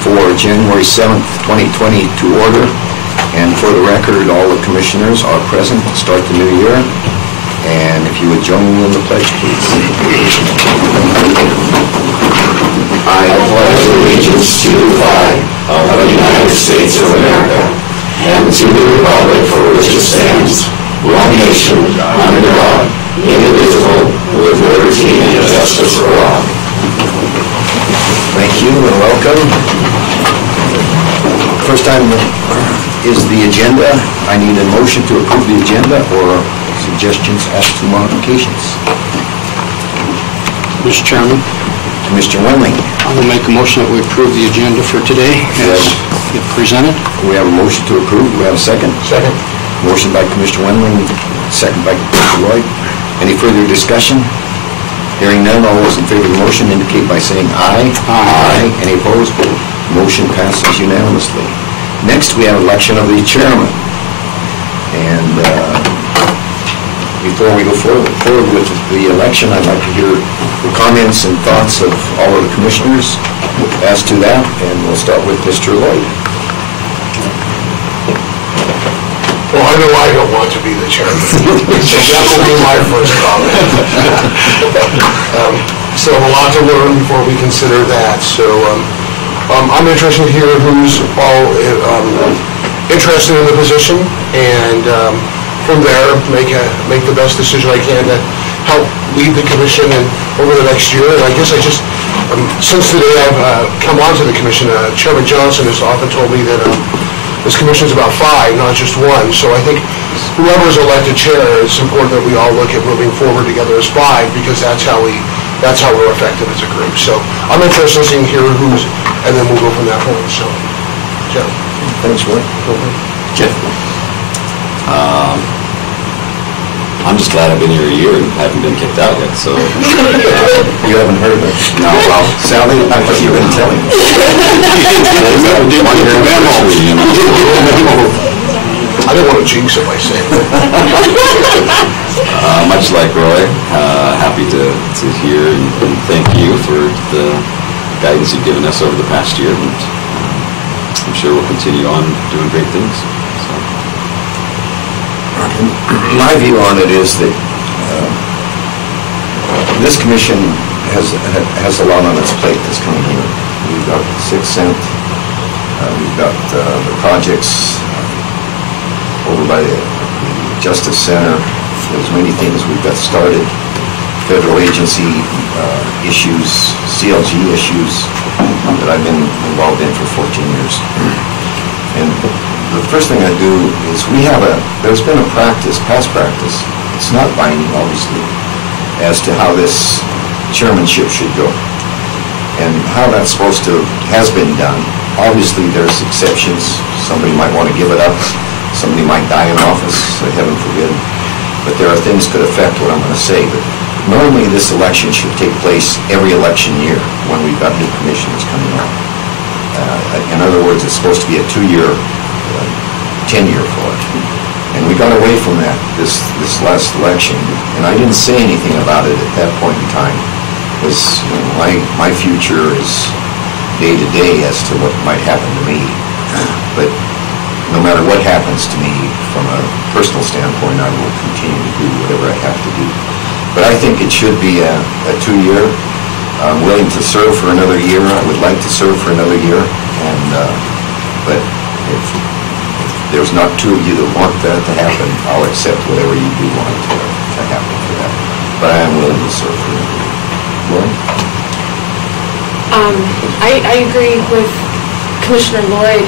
for January 7th, 2020 to order. And for the record, all the commissioners are present to start the new year. And if you would join me in the pledge, please. I pledge allegiance to the flag of the United States of America and to the republic for which it stands, one nation, under God, indivisible, with liberty and justice for all. Thank you and welcome. First item is the agenda. I need a motion to approve the agenda or suggestions as to modifications. Mr. Chairman, Mr. Wendling. I will make a motion that we approve the agenda for today as presented. We have a motion to approve. Do we have a second? Second. Motion by Commissioner Wendling, second by Commissioner Lloyd. Any further discussion? Hearing none, all those in favor of the motion indicate by saying aye. Aye. Any opposed? Motion passes unanimously. Next, we have election of the chairman. And before we go forward with the election, I'd like to hear the comments and thoughts of all of the commissioners as to that, and we'll start with Mr. Lloyd. Well, I know I don't want to be the chairman, so that will be my first comment. So a lot to learn before we consider that. So I'm interested to hear who's all interested in the position, and from there make the best decision I can to help lead the commission and over the next year. And I guess since the day I've come onto the commission, Chairman Johnson has often told me that this commission is about 5, not just 1. So I think whoever is elected chair, it's important that we all look at moving forward together as 5, because that's how we're effective as a group. So I'm interested in hear who's, and then we'll go from that point. So, Jeff. Thanks, Roy. Jeff. I'm just glad I've been here a year and haven't been kicked out yet, so... You haven't heard of it? No, well... Sally, I thought you were going to tell him. I don't want to jinx it by saying that. Much like Roy, happy to hear and thank you for the guidance you've given us over the past year, and I'm sure we'll continue on doing great things. So. My view on it is that this commission has a lot on its plate this coming year. We've got the 6th Senate, we've got the projects over by the Justice Center. There's many things we've got started, federal agency issues, CLG issues that I've been involved in for 14 years. And the first thing I do is there's been a past practice, it's not binding obviously, as to how this chairmanship should go and how that's has been done. Obviously there's exceptions. Somebody might want to give it up, somebody might die in office, heaven forbid, but there are things that could affect what I'm going to say. But normally this election should take place every election year when we've got new commissioners coming on. In other words, it's supposed to be a 2-year tenure for it. And we got away from that this last election, and I didn't say anything about it at that point in time, because my future is day to day as to what might happen to me. But no matter what happens to me from a personal standpoint, I will continue to do whatever I have to do. But I think it should be a 2-year. I'm willing to serve for another year. I would like to serve for another year. But if there's not 2 of you that want that to happen, I'll accept whatever you do want to happen for that. But I am willing to serve for another year. Lauren? I agree with Commissioner Lloyd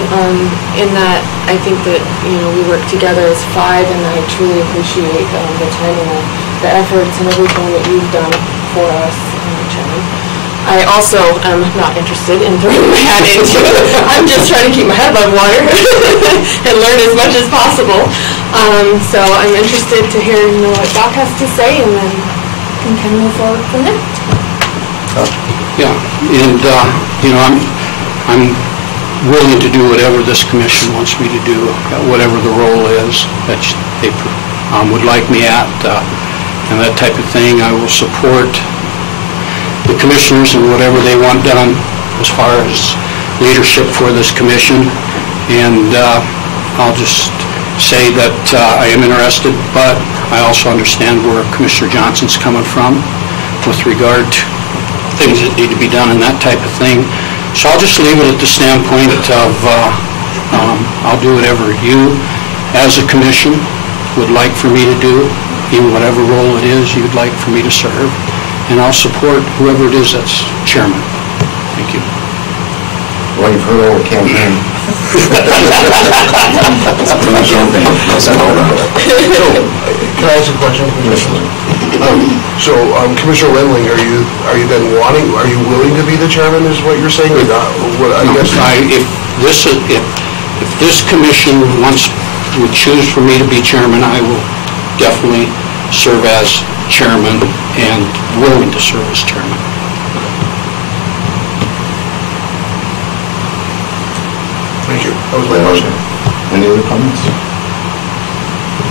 in that I think that we work together as 5, and I truly appreciate the time and the efforts and everything that you've done for us, Chairman. I also am not interested in throwing my hat into it. I'm just trying to keep my head above water and learn as much as possible. So I'm interested to hear what Doc has to say, and then can kind of move forward from there. Yeah, and I'm willing to do whatever this commission wants me to do, whatever the role is that they would like me at, and that type of thing. I will support the commissioners and whatever they want done as far as leadership for this commission, and I'll just say that I am interested, but I also understand where Commissioner Johnson's coming from with regard to things that need to be done and that type of thing. So I'll just leave it at the standpoint of I'll do whatever you, as a commission, would like for me to do, in whatever role it is you'd like for me to serve, and I'll support whoever it is that's chairman. Thank you. Well, you've heard all the campaign. Can I ask a question, Commissioner? So, Commissioner Wendling, are you then are you willing to be the chairman, is what you're saying, or not? What, I guess. If this commission would choose for me to be chairman, I will definitely serve as chairman and willing to serve as chairman. Thank you. That was my motion. Any other comments?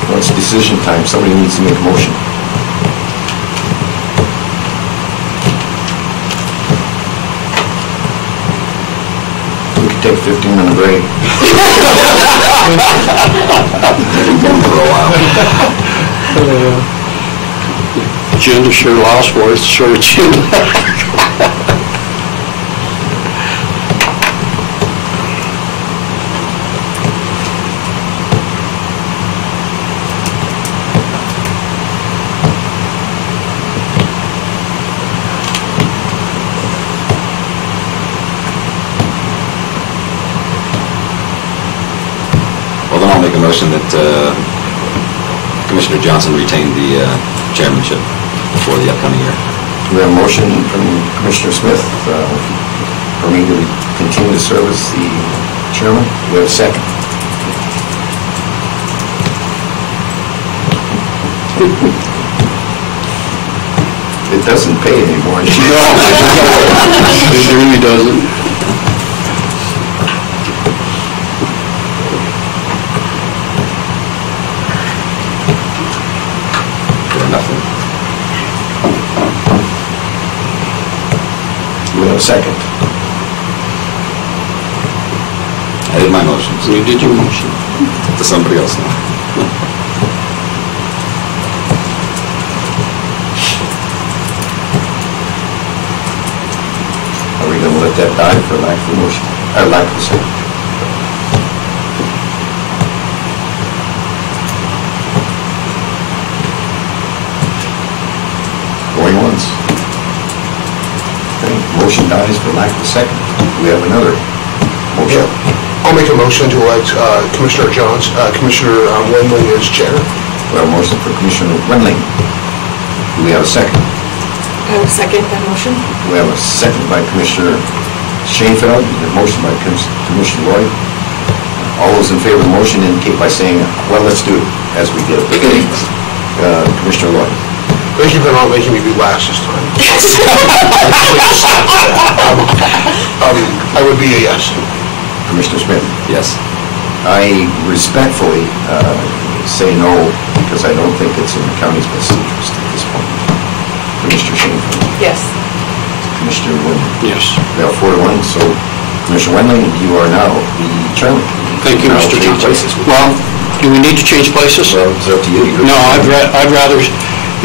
Well, it's decision time. Somebody needs to make a motion. We could take a 15-minute break. For a while. Agenda sure lost for us, sure it's you. I'll make a motion that Commissioner Johnson retain the chairmanship for the upcoming year. We have a motion from Commissioner Smith for me to continue to serve as the chairman. We have a second. It doesn't pay anymore. No, it really doesn't. Nothing. We have a second. I did my motion. So you did your motion. To somebody else now. Are we going to let that die for lack of a motion? Or lack of a second? Going once. Okay, motion dies for lack of a second. We have another motion. I'll make a motion to elect Commissioner Wendling as chair. We have a motion for Commissioner Wendling. Do we have a second? I will second that motion. We have a second by Commissioner Schoenfeld, and a motion by Commissioner Lloyd. All those in favor of the motion indicate by saying, well, let's do it as we did at the beginning. Commissioner Lloyd. Thank you for not making me be last this time. I would be a yes. Commissioner Smith. Yes. I respectfully say no, because I don't think it's in the county's best interest at this point. Commissioner Schoenfeld. Yes. Commissioner Wendling. Yes. We have 4-1, so Commissioner Wendling, you are now the chairman. Thank you, Now Mr. change Johnson. places. Well, do we need to change places? Well, it's up to you. No, I'd rather,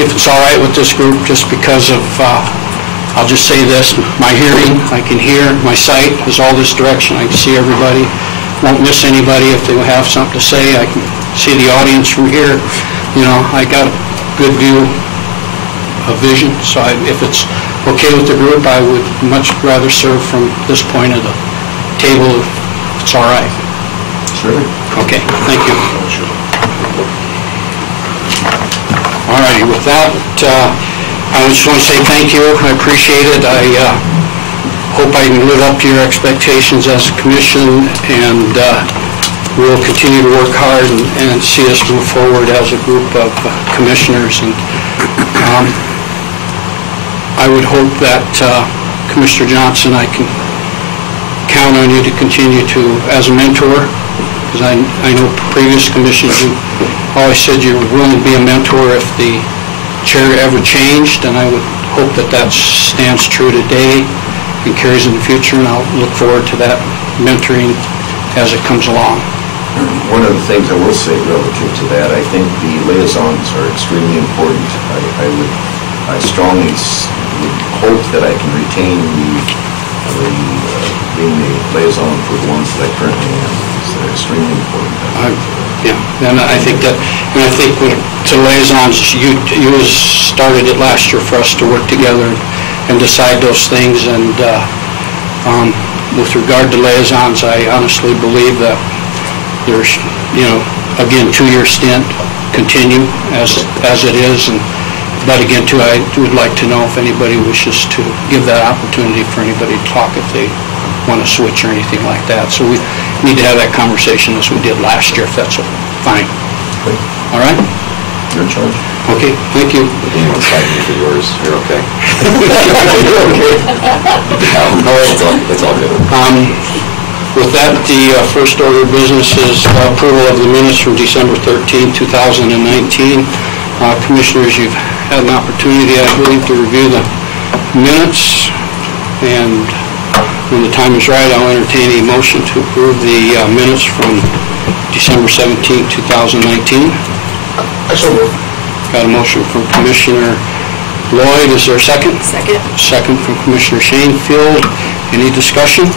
if it's all right with this group, just because of, I'll just say this, my hearing, I can hear, my sight is all this direction, I can see everybody, won't miss anybody if they have something to say, I can see the audience from here, I got a good view of vision, so if it's okay with the group, I would much rather serve from this point of the table, if it's all right. Sure. Okay, thank you. All righty, with that, I just want to say thank you. I appreciate it. I hope I can live up to your expectations as a commission, and we'll continue to work hard and see us move forward as a group of commissioners. And I would hope that, Commissioner Johnson, I can count on you to continue to, as a mentor, because I know previous commissions, you always said you were willing to be a mentor if the chair ever changed, and I would hope that that stands true today, and carries in the future, and I'll look forward to that mentoring as it comes along. One of the things I will say relative to that, I think the liaisons are extremely important. I strongly would hope that I can retain being the liaison for the ones that I currently am, because they're extremely important. Yeah, and I think to liaisons, you started it last year for us to work together and decide those things, and with regard to liaisons, I honestly believe that there's, again, 2-year stint, continue as it is, but again, too, I would like to know if anybody wishes to give that opportunity for anybody to talk if they want to switch or anything like that. So we need to have that conversation as we did last year, if that's fine. Okay. All right? You're in charge. Okay, thank you. If anyone's fighting for yours, you're okay. No, it's all good. With that, the first order of business is approval of the minutes from December 13, 2019. Commissioners, you've had an opportunity, I believe, to review the minutes, and when the time is right, I'll entertain a motion to approve the minutes from December 17, 2019. I so move. Got a motion from Commissioner Lloyd. Is there a second? Second. Second from Commissioner Shanefield. Any discussion?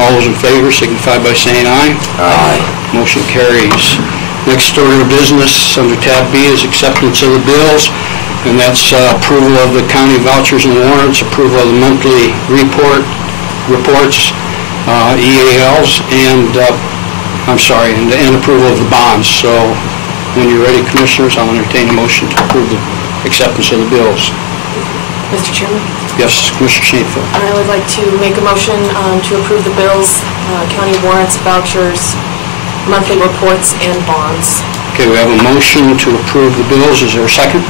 All those in favor signify by saying aye. Aye. Motion carries. Next order of business under tab B is acceptance of the bills, and that's approval of the county vouchers and warrants, approval of the monthly reports, EALs, and approval of the bonds. So when you're ready, Commissioners, I'll entertain a motion to approve the acceptance of the bills. Mr. Chairman? Yes, Commissioner Shanefield. I would like to make a motion to approve the bills, county warrants, vouchers, monthly reports, and bonds. Okay, we have a motion to approve the bills. Is there a second?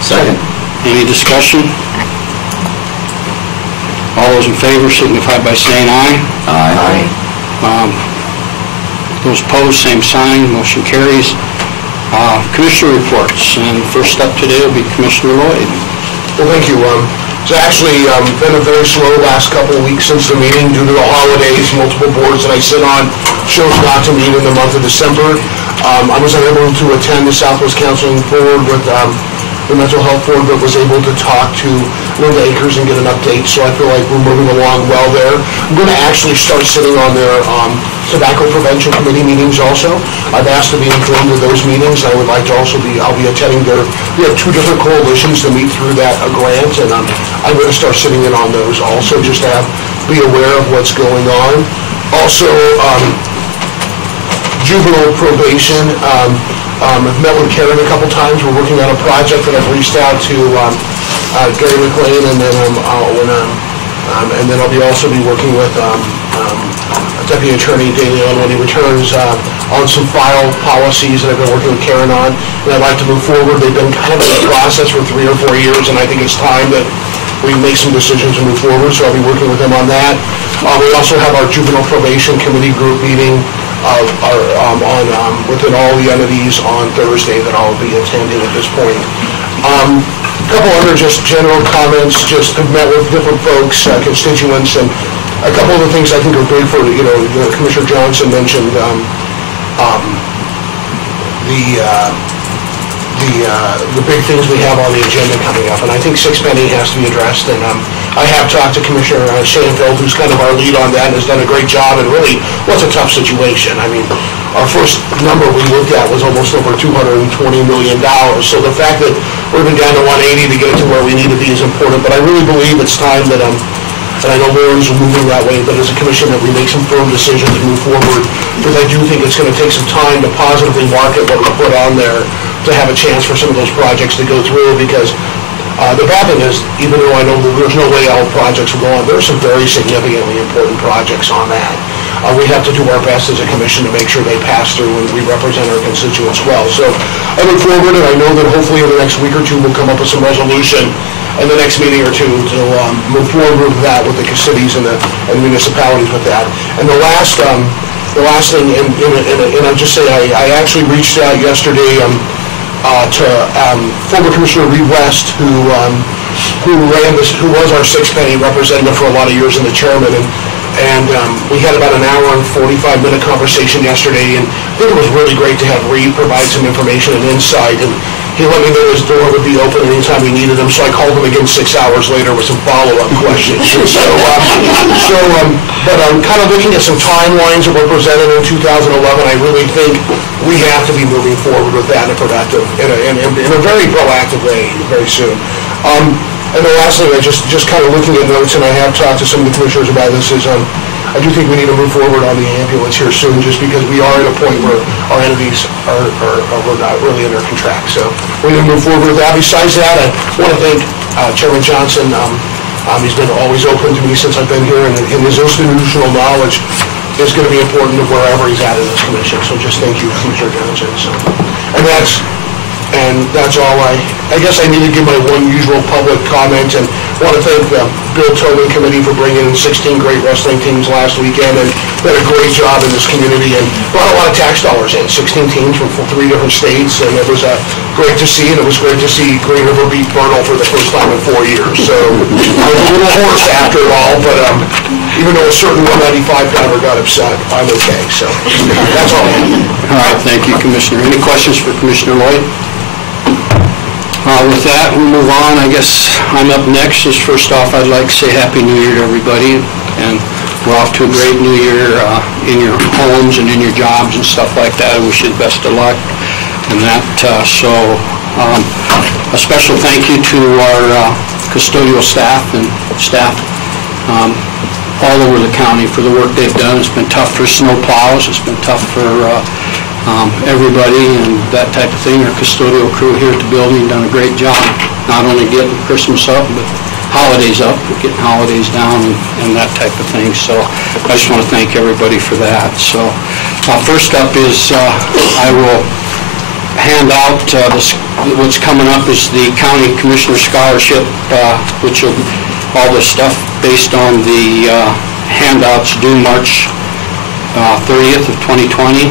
Second. Any discussion? All those in favor signify by saying aye. Aye. Those opposed, same sign. Motion carries. Commissioner reports, and first up today will be Commissioner Lloyd. Well, thank you. It's actually been a very slow last couple of weeks since the meeting due to the holidays. Multiple boards that I sit on chose not to meet in the month of December. I was unable to attend the Southwest Counseling Board with the Mental Health Board, but was able to talk to Linda Akers and get an update, so I feel like we're moving along well there. I'm going to actually start sitting on their Tobacco Prevention Committee meetings also. I've asked to be informed of those meetings. I would like to also I'll be attending we have 2 different coalitions to meet through that grant, and I'm going to start sitting in on those also, just to be aware of what's going on. Also, juvenile probation. I've met with Karen a couple times. We're working on a project that I've reached out to Gary McLean, and then I'll also be working with Deputy Attorney DeLeon when he returns on some file policies that I've been working with Karen on, and I'd like to move forward. They've been kind of in the process for 3 or 4 years, and I think it's time that we make some decisions and move forward, so I'll be working with him on that. We also have our Juvenile Probation Committee group meeting within all the entities on Thursday that I'll be attending at this point. A couple other just general comments, just have met with different folks, constituents, and a couple of the things I think are big for, Commissioner Johnson mentioned the big things we have on the agenda coming up, and I think 6 Penny has to be addressed, and I have talked to Commissioner Shanefield, who's kind of our lead on that, and has done a great job, and really, what's a tough situation? I mean, our first number we looked at was almost over $220 million, so the fact that we're even down to 180 to get it to where we need to be is important, but I really believe it's time that, and I know Lauren's moving that way, but as a commission that we make some firm decisions and move forward, because I do think it's going to take some time to positively market what we put on there to have a chance for some of those projects to go through, because the bad thing is, even though I know that there's no way all projects will go on, there are some very significantly important projects on that. We have to do our best as a commission to make sure they pass through and we represent our constituents well. So I look forward, and I know that hopefully in the next week or two we'll come up with some resolution in the next meeting or two to move forward with that with the cities and the municipalities with that. And the last thing, and I'll just say I actually reached out yesterday to former Commissioner Reed West, who who was our six-penny representative for a lot of years and the chairman, and we had about an hour and 45-minute conversation yesterday, and I think it was really great to have Reed provide some information and insight, and he let me know his door would be open anytime we needed him, so I called him again 6 hours later with some follow-up questions. But I'm kind of looking at some timelines that were presented in 2011. I really think we have to be moving forward with that in a very proactive way very soon. And the last thing, I just kind of looking at notes, and I have talked to some of the commissioners about this, is I do think we need to move forward on the ambulance here soon, just because we are at a point where our entities are not really under contract. So we need to move forward with that. Besides that, I want to thank Chairman Johnson. He's been always open to me since I've been here, and his institutional knowledge is going to be important to wherever he's at in this commission. So just thank you, Commissioner Johnson. And that's all. I guess I need to give my one usual public comment, and want to thank the Bill Tobin Committee for bringing in 16 great wrestling teams last weekend, and did a great job in this community, and brought a lot of tax dollars in, 16 teams from 3 different states, and it was great to see, and it was great to see Green River beat Bernal for the first time in 4 years. So I was a little hoarse after it all, but even though a certain 195-pounder got upset, I'm okay. So that's all I have. All right, thank you, Commissioner. Any questions for Commissioner Lloyd? With that, we'll move on. I guess I'm up next. Just first off, I'd like to say Happy New Year to everybody, and we're off to a great New Year in your homes and in your jobs and stuff like that. I wish you the best of luck in that. A special thank you to our custodial staff and staff all over the county for the work they've done. It's been tough for snow plows. It's been tough for everybody and that type of thing. Our custodial crew here at the building done a great job, not only getting Christmas up, but holidays up, but getting holidays down and that type of thing. So I just want to thank everybody for that. So first up is I will hand out what's coming up is the County Commissioner Scholarship, which will all the stuff based on the handouts due March 30th of 2020.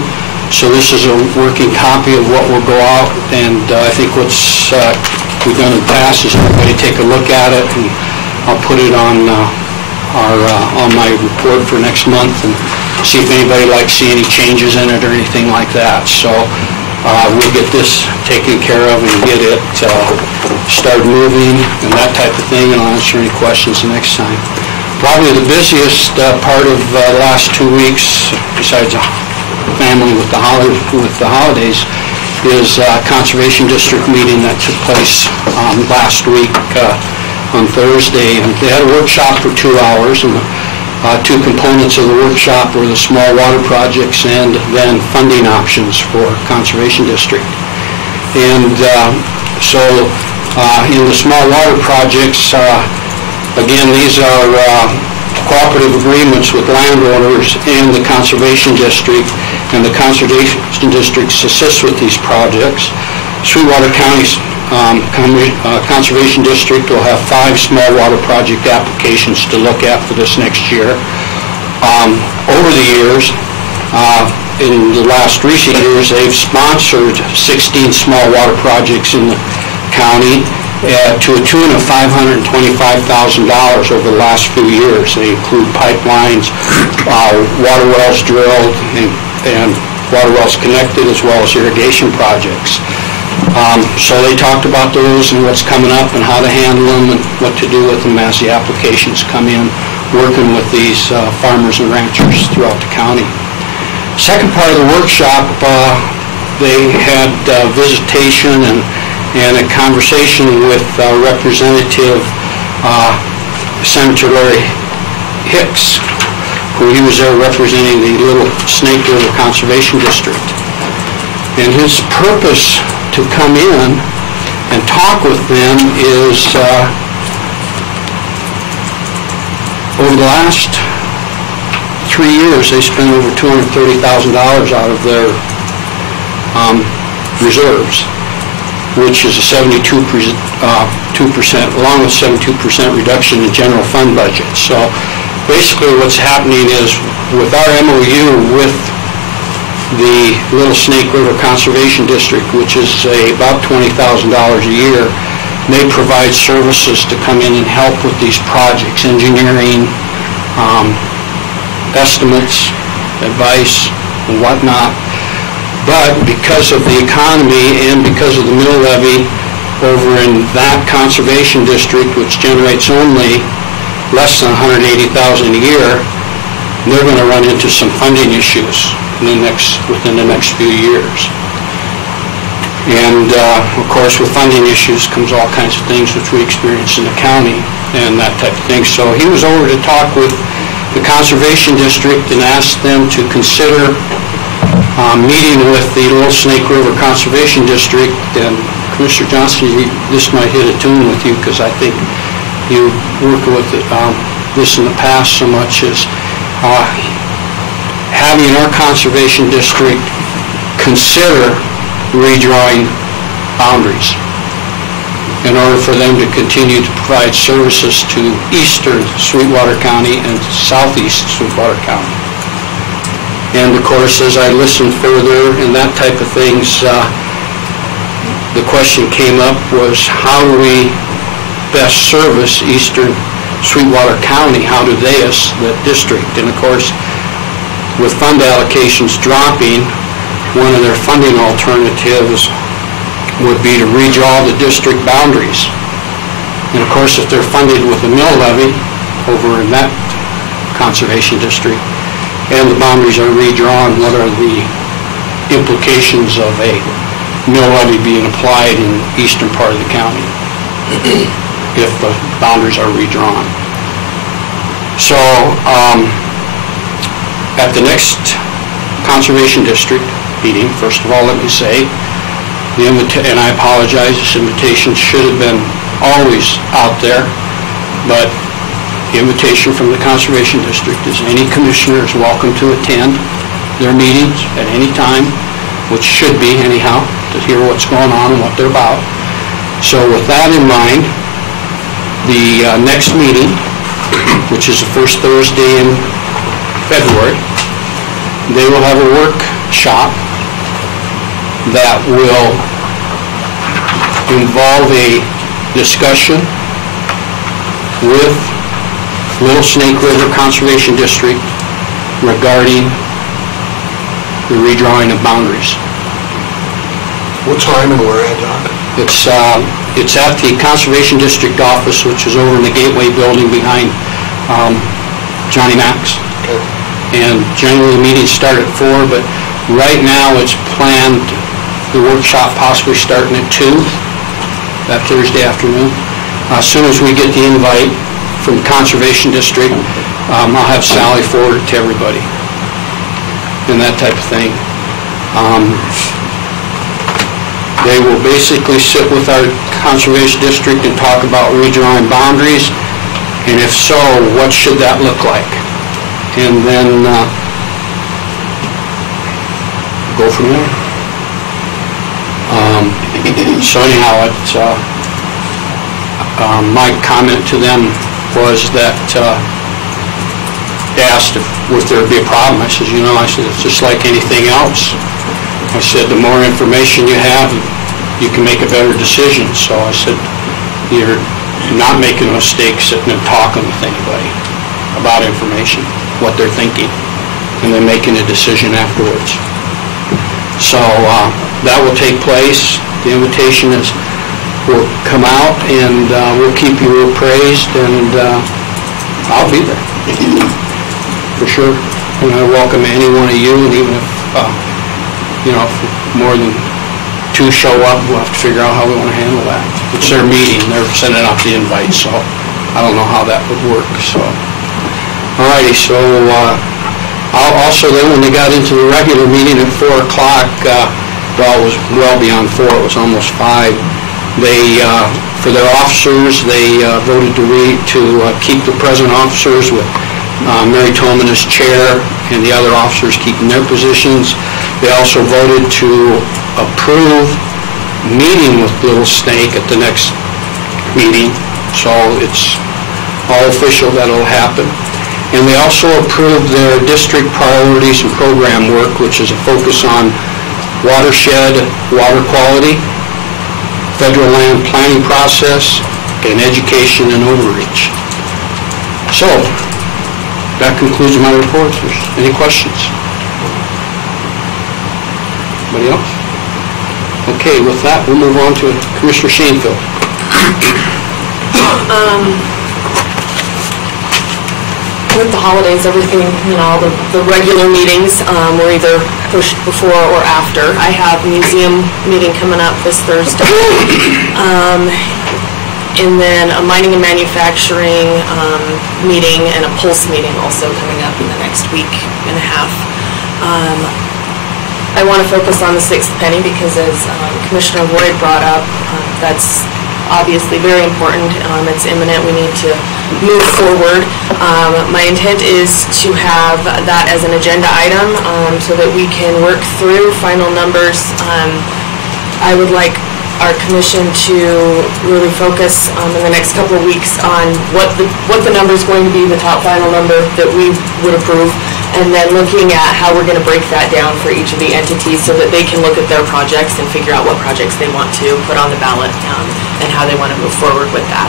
So this is a working copy of what will go out, and I think what's we've done in the past is everybody take a look at it, and I'll put it on on my report for next month and see if anybody likes to see any changes in it or anything like that. So we'll get this taken care of and get it started moving and that type of thing, and I'll answer any questions the next time. Probably the busiest part of the last 2 weeks, besides family with the holidays, is Conservation District meeting that took place last week on Thursday. And they had a workshop for 2 hours, and two components of the workshop were the small water projects and then funding options for Conservation District. And so in the small water projects, again, these are cooperative agreements with landowners and the Conservation District, and the Conservation District assists with these projects. Sweetwater County's Conservation District will have 5 small water project applications to look at for this next year. Over the years, in the last recent years, they've sponsored 16 small water projects in the county to a tune of $525,000 over the last few years. They include pipelines, water wells drilled, and water wells connected, as well as irrigation projects. So they talked about those and what's coming up and how to handle them and what to do with them as the applications come in, working with these farmers and ranchers throughout the county. Second part of the workshop, they had visitation and a conversation with Representative Senator Larry Hicks, who he was there representing the Little Snake River Conservation District. And his purpose to come in and talk with them is over the last 3 years, they spent over $230,000 out of their reserves, which is a 72%, along with 72% reduction in general fund budget. So basically what's happening is with our MOU with the Little Snake River Conservation District, which is about $20,000 a year, They provide services to come in and help with these projects, engineering, estimates, advice, and whatnot. But because of the economy and because of the mill levy over in that conservation district, which generates only less than $180,000 a year, they're going to run into some funding issues within the next few years. And of course, with funding issues comes all kinds of things which we experience in the county and that type of thing. So he was over to talk with the conservation district and asked them to consider meeting with the Little Snake River Conservation District. And Commissioner Johnson, this might hit a tune with you because I think you worked with this in the past so much, as having our conservation district consider redrawing boundaries in order for them to continue to provide services to eastern Sweetwater County and southeast Sweetwater County. And of course, as I listened further and that type of things, the question came up was, how do we best service eastern Sweetwater County? How do they, as the district? And of course, with fund allocations dropping, one of their funding alternatives would be to redraw the district boundaries. And of course, if they're funded with a mill levy over in that conservation district, and the boundaries are redrawn, what are the implications of a mill levy being applied in the eastern part of the county if the boundaries are redrawn? So at the next conservation district meeting, first of all, let me say, and I apologize, this invitation should have been always out there, but the invitation from the Conservation District is any commissioner is welcome to attend their meetings at any time, which should be anyhow, to hear what's going on and what they're about. So with that in mind, the next meeting, which is the first Thursday in February, they will have a workshop that will involve a discussion with Little Snake River Conservation District regarding the redrawing of boundaries. What time and where at, Doc? It's at the Conservation District office, which is over in the Gateway building behind Johnny Mac's. Okay. And generally the meetings start at 4, but right now it's planned, the workshop possibly starting at 2 that Thursday afternoon. As soon as we get the invite from the Conservation District, I'll have Sally forward it to everybody and that type of thing. They will basically sit with our Conservation District and talk about redrawing boundaries, and if so, what should that look like? And then go from there. So anyhow, my comment to them was that they asked if there would be a problem. I said, it's just like anything else. I said, the more information you have, you can make a better decision. So I said, you're not making a mistake sitting and talking with anybody about information, what they're thinking, and then making a decision afterwards. So that will take place. The invitation will come out, and we'll keep you appraised, and I'll be there for sure. And I welcome any one of you, and even if if more than 2 show up, we'll have to figure out how we want to handle that. It's their meeting; they're sending out the invite, so I don't know how that would work. So, alrighty. So I'll also then, when they got into the regular meeting at 4 o'clock. Well, it was well beyond 4, it was almost 5. They, for their officers, they voted to keep the present officers with Mary Tolman as chair and the other officers keeping their positions. They also voted to approve meeting with Little Snake at the next meeting, so it's all official that it'll happen. And they also approved their district priorities and program work, which is a focus on watershed, water quality, federal land planning process, and education and overreach. So, that concludes my report. Any questions? Anybody else? Okay, with that, we'll move on to Commissioner Shanefield. With the holidays, everything, all the regular meetings were either pushed before or after. I have a museum meeting coming up this Thursday. And then a mining and manufacturing meeting and a pulse meeting also coming up in the next week and a half. I want to focus on the sixth penny because, as Commissioner Lloyd brought up, that's obviously very important. It's imminent. We need to move forward. My intent is to have that as an agenda item so that we can work through final numbers. I would like our commission to really focus in the next couple of weeks on what the number is going to be, the top final number that we would approve, and then looking at how we're going to break that down for each of the entities so that they can look at their projects and figure out what projects they want to put on the ballot and how they want to move forward with that.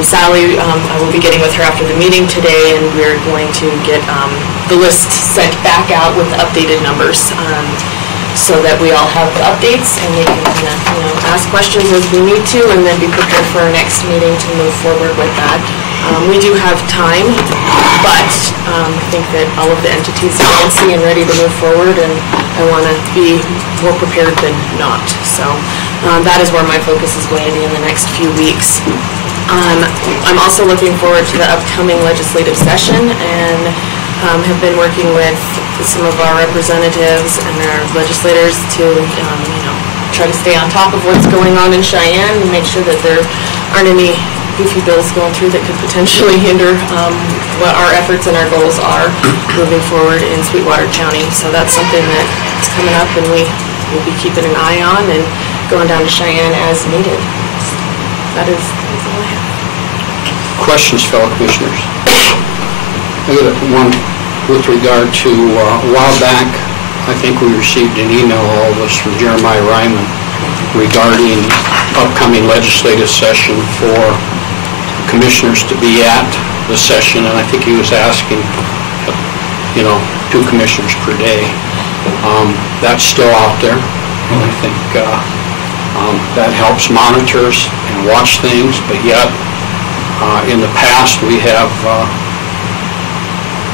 Sally, I will be getting with her after the meeting today, and we're going to get the list sent back out with updated numbers so that we all have the updates and we can ask questions as we need to and then be prepared for our next meeting to move forward with that. We do have time, but I think that all of the entities are fancy and ready to move forward, and I want to be more prepared than not. So that is where my focus is going to be in the next few weeks. I'm also looking forward to the upcoming legislative session and have been working with some of our representatives and our legislators to try to stay on top of what's going on in Cheyenne and make sure that there aren't any goofy bills going through that could potentially hinder what our efforts and our goals are moving forward in Sweetwater County. So that's something that's coming up, and we will be keeping an eye on and going down to Cheyenne as needed. That's all I have. Questions, fellow commissioners? I got one with regard to a while back. I think we received an email, all of us, from Jeremiah Ryman regarding upcoming legislative session for commissioners to be at the session, and I think he was asking, 2 commissioners per day. That's still out there, and I think that helps monitors and watch things, but yet in the past we have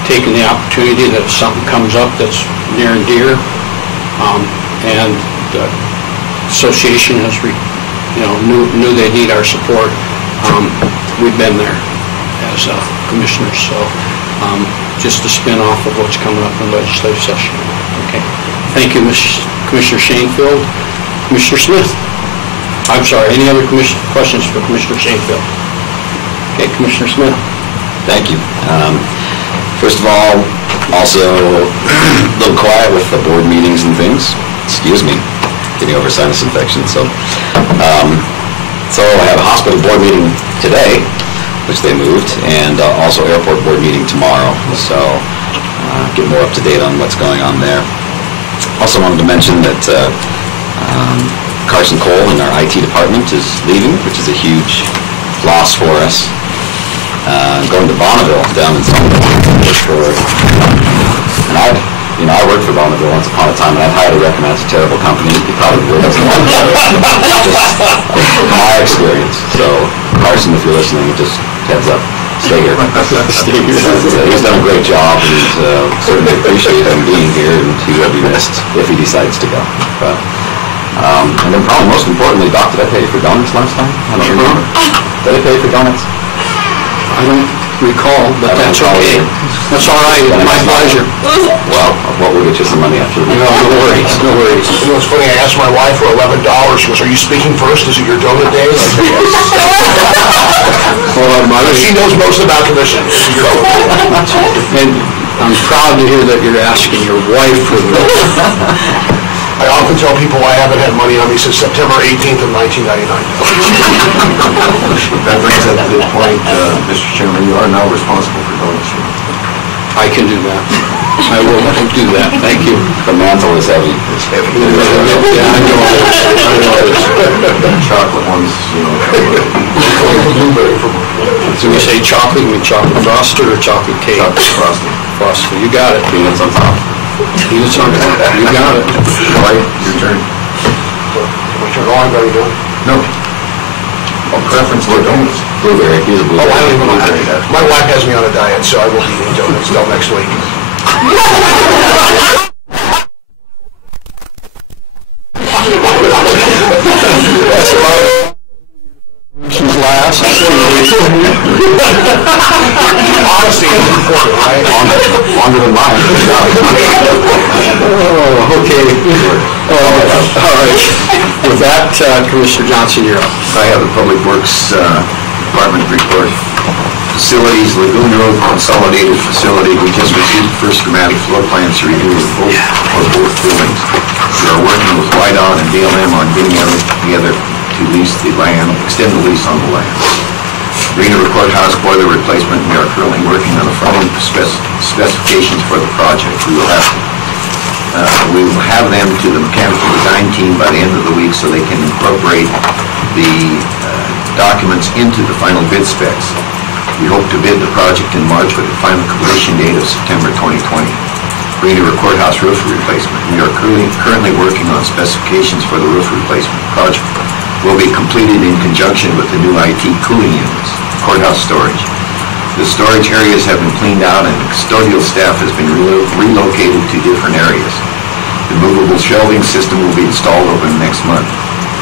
taken the opportunity that if something comes up that's near and dear, and the association has knew they need our support, we've been there as commissioners. So just to spin off of what's coming up in legislative session. Okay. Thank you, Commissioner Shanefield. Commissioner Smith. I'm sorry, any other questions for Commissioner Shanefield? Okay, Commissioner Smith. Thank you. First of all, also a little quiet with the board meetings and things. Excuse me, getting over sinus infection. So I have a hospital board meeting today, which they moved, and also airport board meeting tomorrow. So get more up to date on what's going on there. Also wanted to mention that Carson Cole in our IT department is leaving, which is a huge loss for us. Going to Bonneville down in Somerville. And I worked for Bonneville once upon a time, and I'd highly recommend. It's a terrible company. You probably doesn't want to. Just my experience. So Carson, if you're listening, just heads up. Stay here. Stay here. He's done a great job, and he's certainly appreciated him being here, and he will be missed if he decides to go. But and then probably most importantly, Doc, did I pay you for donuts last time? I don't remember. Did I pay you for donuts? I don't recall, but that's okay. That's all right. My pleasure. Well, we'll get you some money after the meeting. No worries. No worries. It's funny, I asked my wife for $11. She goes, "Are you speaking first? Is it your donut day?" And I said, yes. She knows most about commissions. And I'm proud to hear that you're asking your wife for the I often tell people I haven't had money on me since September 18th of 1999. That brings up a good point, Mr. Chairman. You are now responsible for donuts. I can do that. I will do that, thank you. The mantle is heavy. It's heavy. Yeah, I know it is. I know it is. Chocolate ones, So we say chocolate, you mean chocolate frosted or chocolate cake? chocolate frosting. Frosted, you got it. Peanuts on top. Peanuts on top, you got it. Right, your turn. Commissioner Long, are you doing? No. Preference for donuts. Blueberry, he's a Oh, I don't even blueberry. My wife has me on a diet, so I will be eating donuts till next week. She's last. Honesty is important, right? Longer than mine. Oh, okay. All right. With that, Commissioner Johnson, you're up. I have the Public Works Department report. Facilities, Lagoon Road Consolidated Facility, we just received first schematic floor plans to review both buildings. We are working with Whiteout and DLM on getting together to lease the land, extend the lease on the land. Reno Courthouse boiler replacement, we are currently working on the front-end specifications for the project. We will have them to the mechanical design team by the end of the week so they can incorporate the documents into the final bid specs. We hope to bid the project in March with a final completion date of September 2020. Reno Courthouse roof replacement. We are currently working on specifications for the roof replacement. Project will be completed in conjunction with the new IT cooling units. Courthouse storage. The storage areas have been cleaned out and custodial staff has been relocated to different areas. The movable shelving system will be installed over the next month.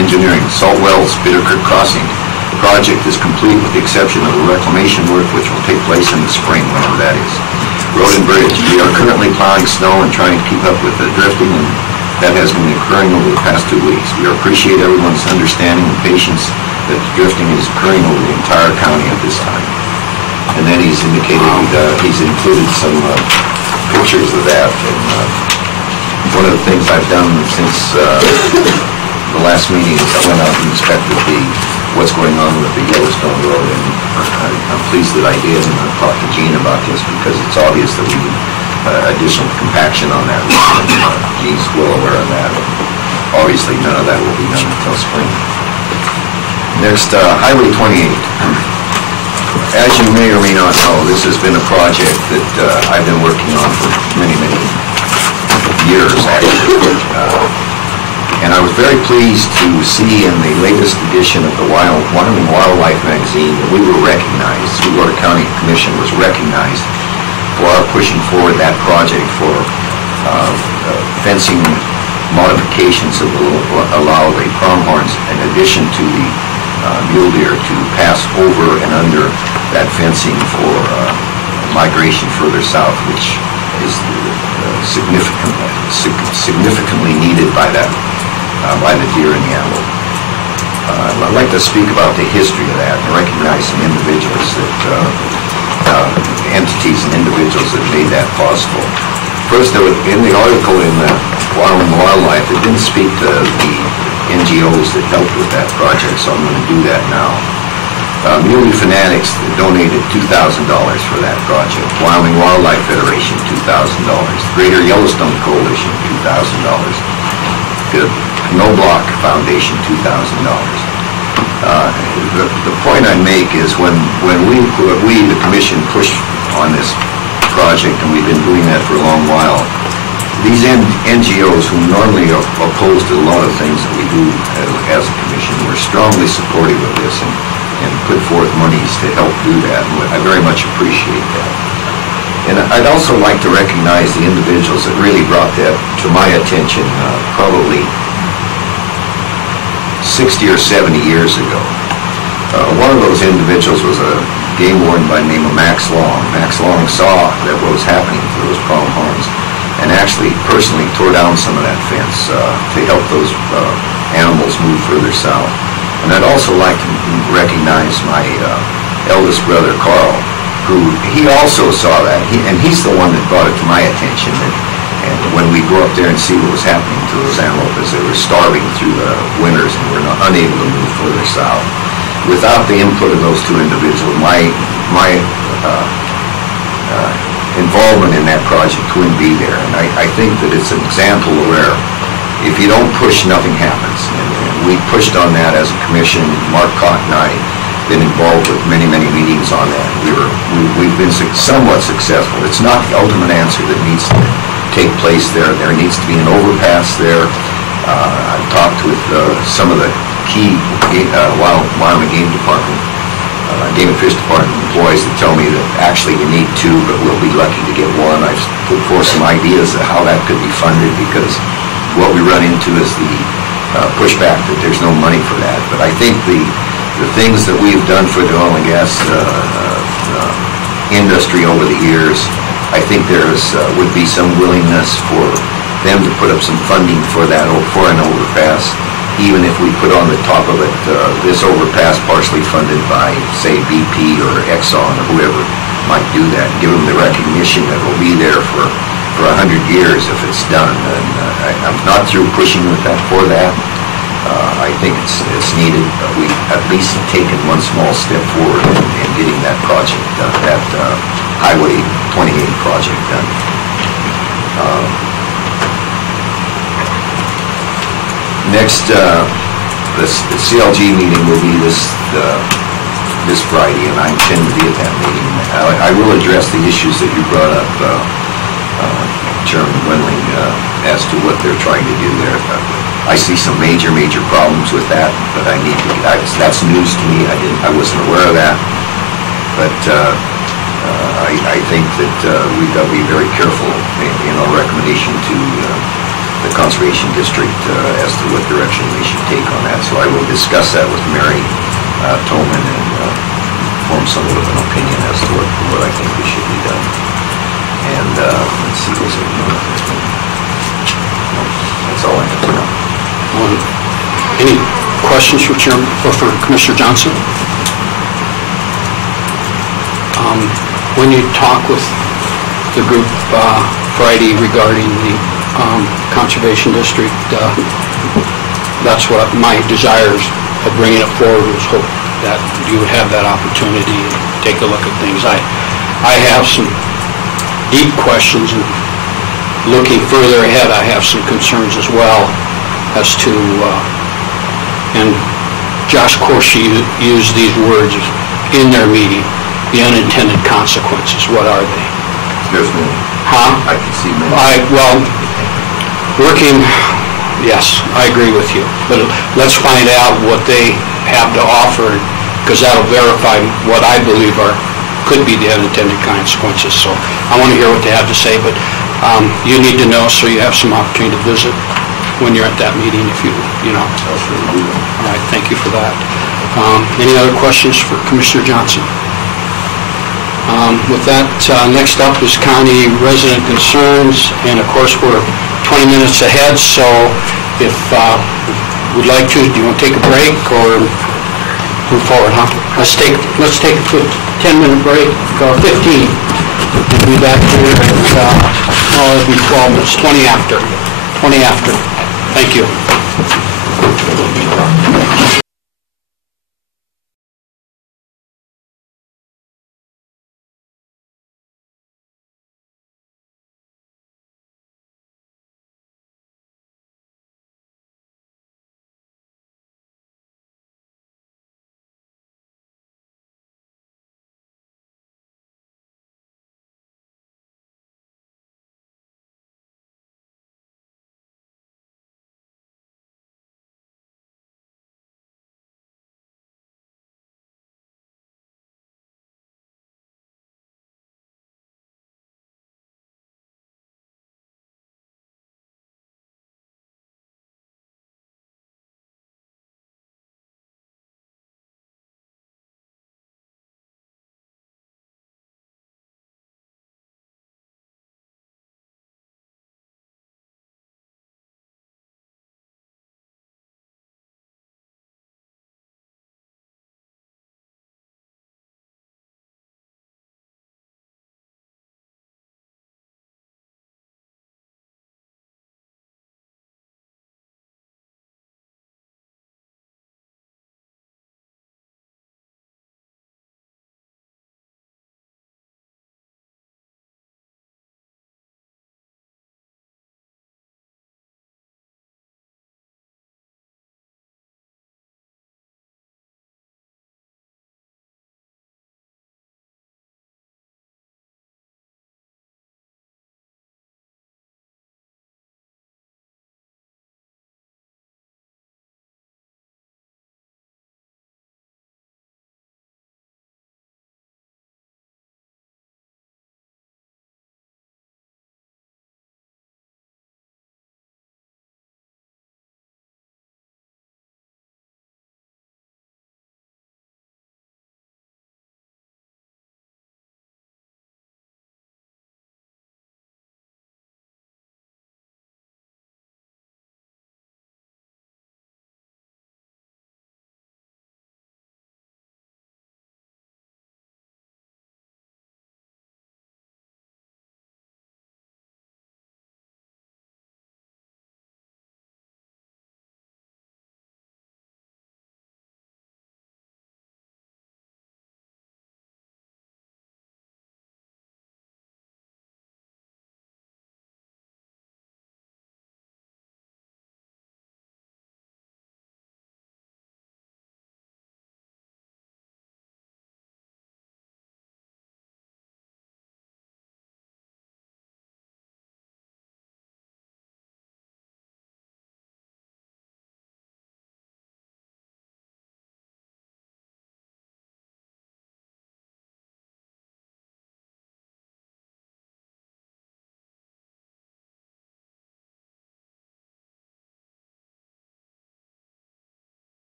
Engineering. Salt Wells, Bitterkirk Crossing. The project is complete with the exception of the reclamation work which will take place in the spring, whenever that is. Road and bridge. We are currently plowing snow and trying to keep up with the drifting and that has been occurring over the past 2 weeks. We appreciate everyone's understanding and patience that the drifting is occurring over the entire county at this time. And then he's indicated, he's included some pictures of that. And one of the things I've done since the last meeting is I went out and inspected what's going on with the Yellowstone Road, and I'm pleased that I did, and I've talked to Gene about this because it's obvious that we need additional compaction on that road, and Gene's well aware of that. Obviously, none of that will be done until spring. Next, Highway 28. As you may or may not know, this has been a project that I've been working on for many, many years, actually. And I was very pleased to see in the latest edition of the Wyoming Wildlife magazine that we were recognized, Sweetwater County Commission was recognized for our pushing forward that project for fencing modifications that will allow the pronghorns, in addition to the mule deer, to pass over and under that fencing for migration further south, which is significantly needed by the deer and the antelope. I'd like to speak about the history of that and recognize some individuals entities and individuals that made that possible. First, in the article in the Wyoming Wildlife, it didn't speak to the NGOs that helped with that project, so I'm going to do that now. Muley Fanatics donated $2,000 for that project. Wyoming Wildlife Federation, $2,000. Greater Yellowstone Coalition, $2,000. The No Block Foundation, $2,000. The point I make is when we, the Commission, pushed on this project, and we've been doing that for a long while, these NGOs who normally are opposed to a lot of things that we do as a Commission were strongly supportive of this and put forth monies to help do that. And I very much appreciate that. And I'd also like to recognize the individuals that really brought that to my attention probably 60 or 70 years ago. One of those individuals was a game warden by the name of Max Long. Max Long saw that what was happening to those pronghorns and actually personally tore down some of that fence to help those animals move further south. And I'd also like to recognize my eldest brother, Carl, who he also saw that, and he's the one that brought it to my attention. And when we go up there and see what was happening to those antelope as they were starving through the winters and were unable to move further south, without the input of those two individuals, my involvement in that project wouldn't be there. And I think that it's an example where if you don't push, nothing happens. And we pushed on that as a commission. Mark Cott and I been involved with many, many meetings on that. We've been somewhat successful. It's not the ultimate answer that needs to take place there. There needs to be an overpass there. I've talked with some of the key Wyoming Game Department, Game and Fish Department employees that tell me that actually you need two, but we'll be lucky to get one. I've put forth some ideas of how that could be funded, because what we run into is the pushback that there's no money for that. But I think the things that we've done for the oil and gas industry over the years, I think would be some willingness for them to put up some funding for that, for an overpass, even if we put on the top of it this overpass partially funded by, say, BP or Exxon or whoever might do that, give them the recognition that it will be there for 100 years if it's done. And I'm not through pushing for that. I think it's needed, but we at least taken one small step forward in getting that project done, that Highway 28 project done. Next, the CLG meeting will be this Friday, and I intend to be at that meeting. I will address the issues that you brought up, Chairman Wendling, as to what they're trying to do there. I see some major problems with that, but that's news to me. I wasn't aware of that. But I think that we've got to be very careful in our recommendation to the Conservation District as to what direction they should take on that. So I will discuss that with Mary Tolman and form somewhat of an opinion as to what I think we should be done. And let's see, was there one other thing? No, that's all I have for now. Any questions for Commissioner Johnson? When you talk with the group Friday regarding the Conservation District, that's what my desires of bringing it forward was, hope that you would have that opportunity and take a look at things. I have some deep questions, and looking further ahead, I have some concerns as well as to, and Josh Corsi used these words in their meeting, the unintended consequences. What are they? There's many. Huh? I can see many. Yes, I agree with you. But let's find out what they have to offer, because that'll verify what I believe could be the unintended consequences. So I want to hear what they have to say, but you need to know so you have some opportunity to visit when you're at that meeting, if you know. I'll sure do that. All right, thank you for that. Any other questions for Commissioner Johnson? With that, next up is county resident concerns, and of course we're 20 minutes ahead, so if would like to, do you want to take a break or move forward, huh? Let's take a 10-minute break, or 15. We'll be back here at, it'll be 12 minutes, 20 after. Thank you.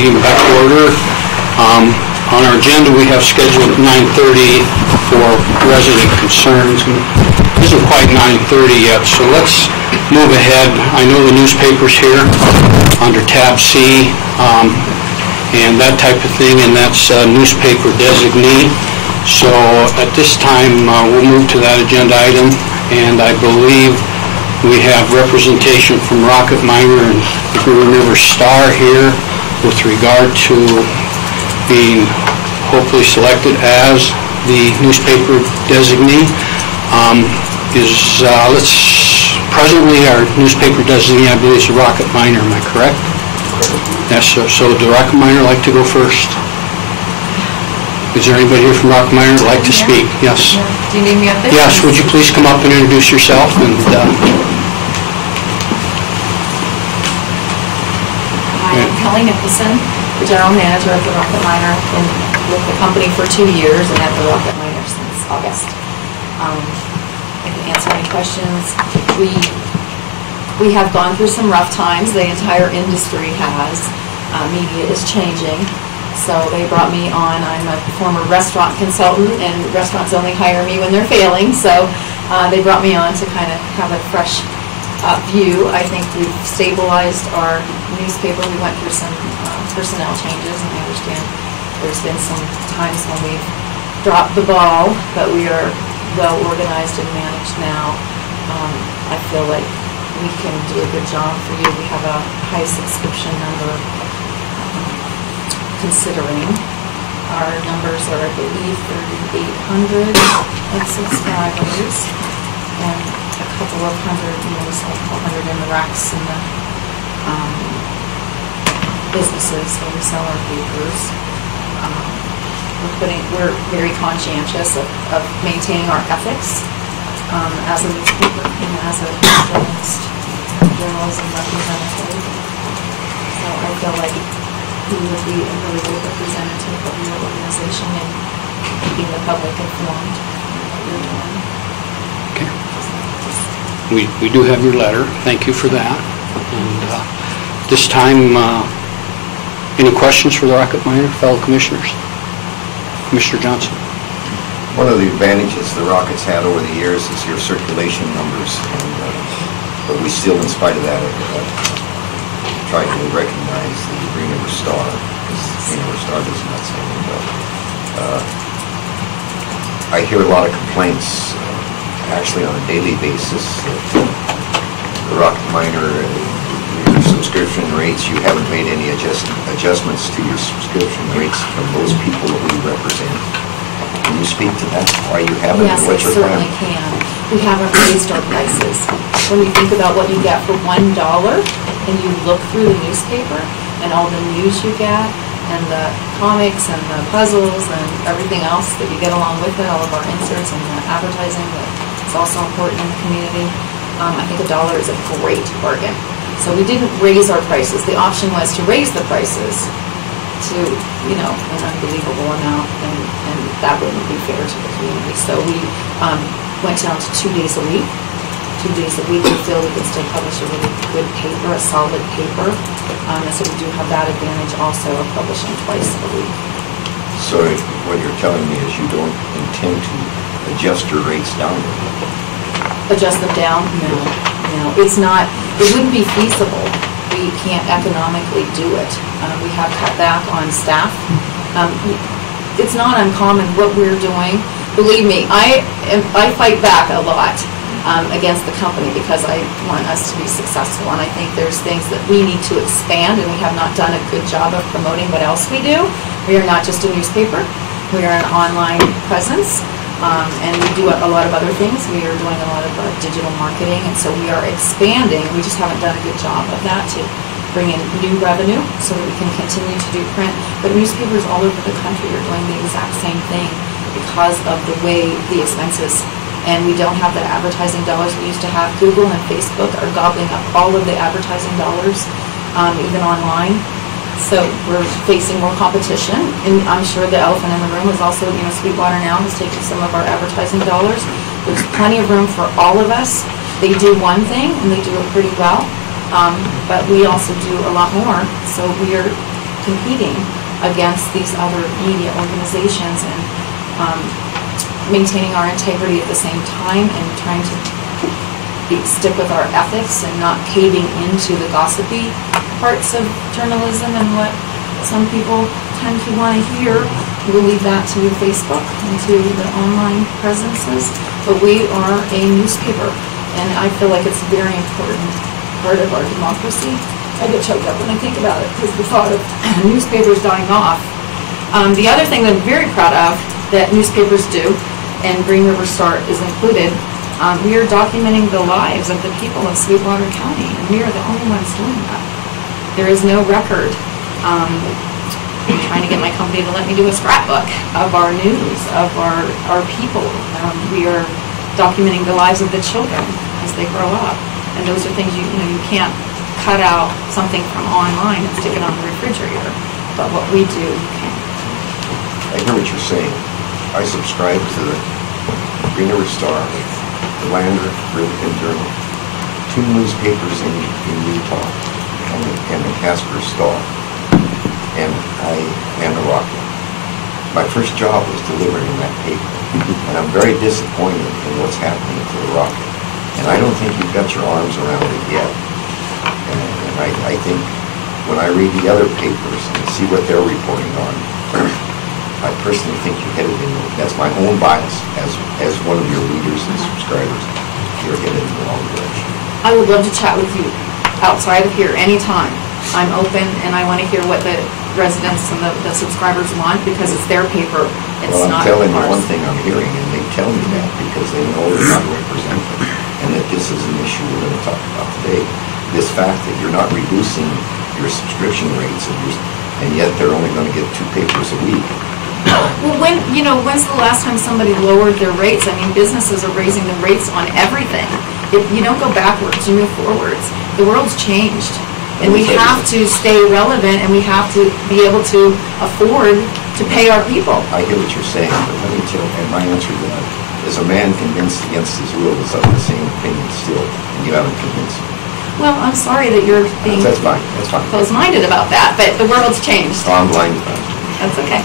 meeting back to order. On our agenda, we have scheduled at 9:30 for resident concerns. It isn't quite 9:30 yet, so let's move ahead. I know the newspaper's here under tab C and that type of thing, and that's newspaper designee. So at this time, we'll move to that agenda item, and I believe we have representation from Rocket Miner and the Green River Star here with regard to being hopefully selected as the newspaper designee. Presently our newspaper designee, I believe, is the Rocket Miner. Am I correct? Yes. So the Rocket Miner like to go first? Is there anybody here from Rocket Miner who'd like to speak? Yes. Do you need me up there? Yes. Would you please come up and introduce yourself? And Hi, I'm Kelly Nicholson, the general manager of the Rocket Miner. Been with the company for 2 years and at the Rocket Miner since August. I can answer any questions. We have gone through some rough times. The entire industry has. Media is changing. So they brought me on. I'm a former restaurant consultant, and restaurants only hire me when they're failing. So they brought me on to kind of have a fresh view. I think we've stabilized our newspaper. We went through some personnel changes, and I understand there's been some times when we've dropped the ball, but we are well organized and managed now. I feel like we can do a good job for you. We have a high subscription number. Considering our numbers are, I believe, 3,800 subscribers, and a couple of hundred, a couple hundred in the racks and the businesses where we sell our papers. We're very conscientious of maintaining our ethics as a newspaper and as a journalism representative. So I feel like we would be a really good representative of your organization and keeping the public informed of what you're doing. we do have your letter. Thank you for that. And this time, any questions for the Rocket Miner, fellow commissioners? Commissioner Johnson. One of the advantages the Rockets had over the years is your circulation numbers, but we still, in spite of that, try to recognize the Green River Star, because Green River Star does not say anything about. I hear a lot of complaints, actually on a daily basis, that the Rocket Miner, your subscription rates, you haven't made any adjustments to your subscription rates from those people that we represent. Can you speak to that? Why you haven't? Yes, I certainly can. We haven't raised our prices. When you think about what you get for $1, and you look through the newspaper and all the news you get, and the comics and the puzzles and everything else that you get along with it, all of our inserts and the advertising that's also important in the community, I think $1 is a great bargain. So we didn't raise our prices. The option was to raise the prices to, an unbelievable amount, and that wouldn't be fair to the community. So we went down to 2 days a week. 2 days a week, we feel we can still publish a really good paper, a solid paper. And so we do have that advantage also of publishing twice a week. So what you're telling me is you don't intend to adjust your rates down? Adjust them down? No. It wouldn't be feasible. We can't economically do it. We have cut back on staff. It's not uncommon what we're doing. Believe me, I fight back a lot against the company because I want us to be successful, and I think there's things that we need to expand, and we have not done a good job of promoting what else we do. We are not just a newspaper. We are an online presence, and we do a lot of other things. We are doing a lot of digital marketing, and so we are expanding. We just haven't done a good job of that to bring in new revenue so that we can continue to do print. But newspapers all over the country are doing the exact same thing because of the way the expenses, and we don't have the advertising dollars we used to have. Google and Facebook are gobbling up all of the advertising dollars, even online. So we're facing more competition, and I'm sure the elephant in the room is also, Sweetwater now has taken some of our advertising dollars. There's plenty of room for all of us. They do one thing, and they do it pretty well, but we also do a lot more. So we're competing against these other media organizations and maintaining our integrity at the same time and trying to stick with our ethics and not caving into the gossipy parts of journalism and what some people tend to want to hear. We'll leave that to Facebook and to the online presences. But we are a newspaper, and I feel like it's a very important part of our democracy. I get choked up when I think about it because the thought of newspapers dying off. The other thing that I'm very proud of that newspapers do, and Green River Star is included, we are documenting the lives of the people of Sweetwater County, and we are the only ones doing that. There is no record. I'm trying to get my company to let me do a scrapbook of our news, of our people. We are documenting the lives of the children as they grow up, and those are things you can't cut out something from online and stick it on the refrigerator. But what we do, you can. I hear what you're saying. I subscribe to the Green River Star, the Lander, and Journal, 2 newspapers in Utah, and the Casper Star, and the Rocket. My first job was delivering that paper, and I'm very disappointed in what's happening to the Rocket. And I don't think you've got your arms around it yet. And I think when I read the other papers and see what they're reporting on, I personally think you're headed in, that's my own bias as one of your readers and subscribers, you're headed in the wrong direction. I would love to chat with you outside of here anytime. I'm open and I want to hear what the residents and the subscribers want because it's their paper. It's well, I'm not telling you ours. one thing I'm hearing, and they tell me that because they know they're not represented, and that this is an issue we're going to talk about today. This fact that you're not reducing your subscription rates, and yet they're only going to get 2 papers a week. Well, when's the last time somebody lowered their rates? I mean, businesses are raising the rates on everything. If you don't go backwards, you move forwards. The world's changed. And we have to stay relevant, and we have to be able to afford to pay our people. I hear what you're saying, but let me tell you, and my answer to that is a man convinced against his will is of the same opinion still, and you haven't convinced me. Well, I'm sorry that you're being That's fine. closed-minded about that, but the world's changed. Oh, I'm blind about it. That's okay.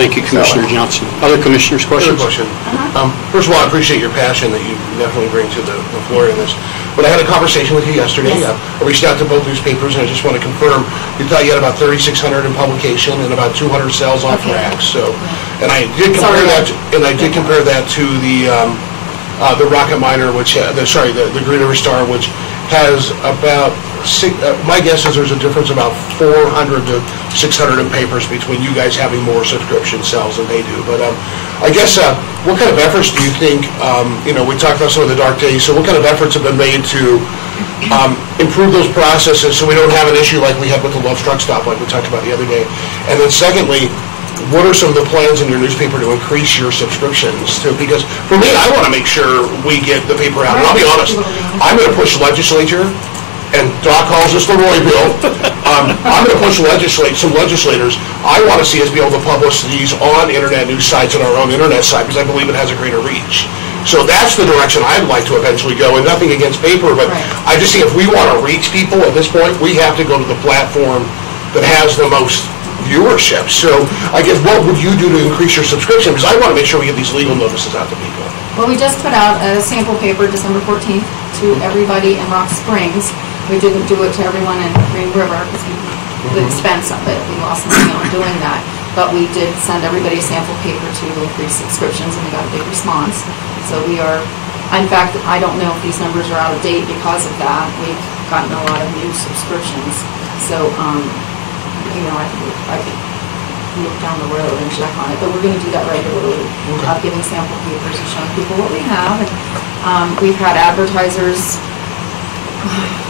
Thank you, Commissioner Johnson. Other commissioners' questions? Another question. First of all, I appreciate your passion that you definitely bring to the floor in this. But I had a conversation with you yesterday. Yes. I reached out to both newspapers, and I just want to confirm, you thought you had about 3,600 in publication and about 200 sales off racks. So, and I did compare that to the Rocket Miner, which the Green River Star, which has about my guess is there's a difference about 400 to 600 in papers between you guys having more subscription sales than they do. But I guess what kind of efforts do you think, we talked about some of the dark days, so what kind of efforts have been made to improve those processes so we don't have an issue like we had with the Love Truck Stop, like we talked about the other day? And then secondly, what are some of the plans in your newspaper to increase your subscriptions too? Because for me, I want to make sure we get the paper out. And I'll be honest, I'm going to push legislature, and Doc calls this the Roy Bill. I'm going to push some legislators. I want to see us be able to publish these on internet news sites and our own internet site because I believe it has a greater reach. So that's the direction I'd like to eventually go, and nothing against paper, but I just think if we want to reach people at this point, we have to go to the platform that has the most viewership. So I guess what would you do to increase your subscription? Because I want to make sure we get these legal notices out to people. Well, we just put out a sample paper December 14th to everybody in Rock Springs. We didn't do it to everyone in Green River because the expense of it, we lost money on doing that. But we did send everybody a sample paper to increase subscriptions, and we got a big response. So we are, in fact, I don't know if these numbers are out of date because of that. We've gotten a lot of new subscriptions. So, I could look down the road and check on it, but we're going to do that regularly, giving sample papers and showing people what we have. And we've had advertisers,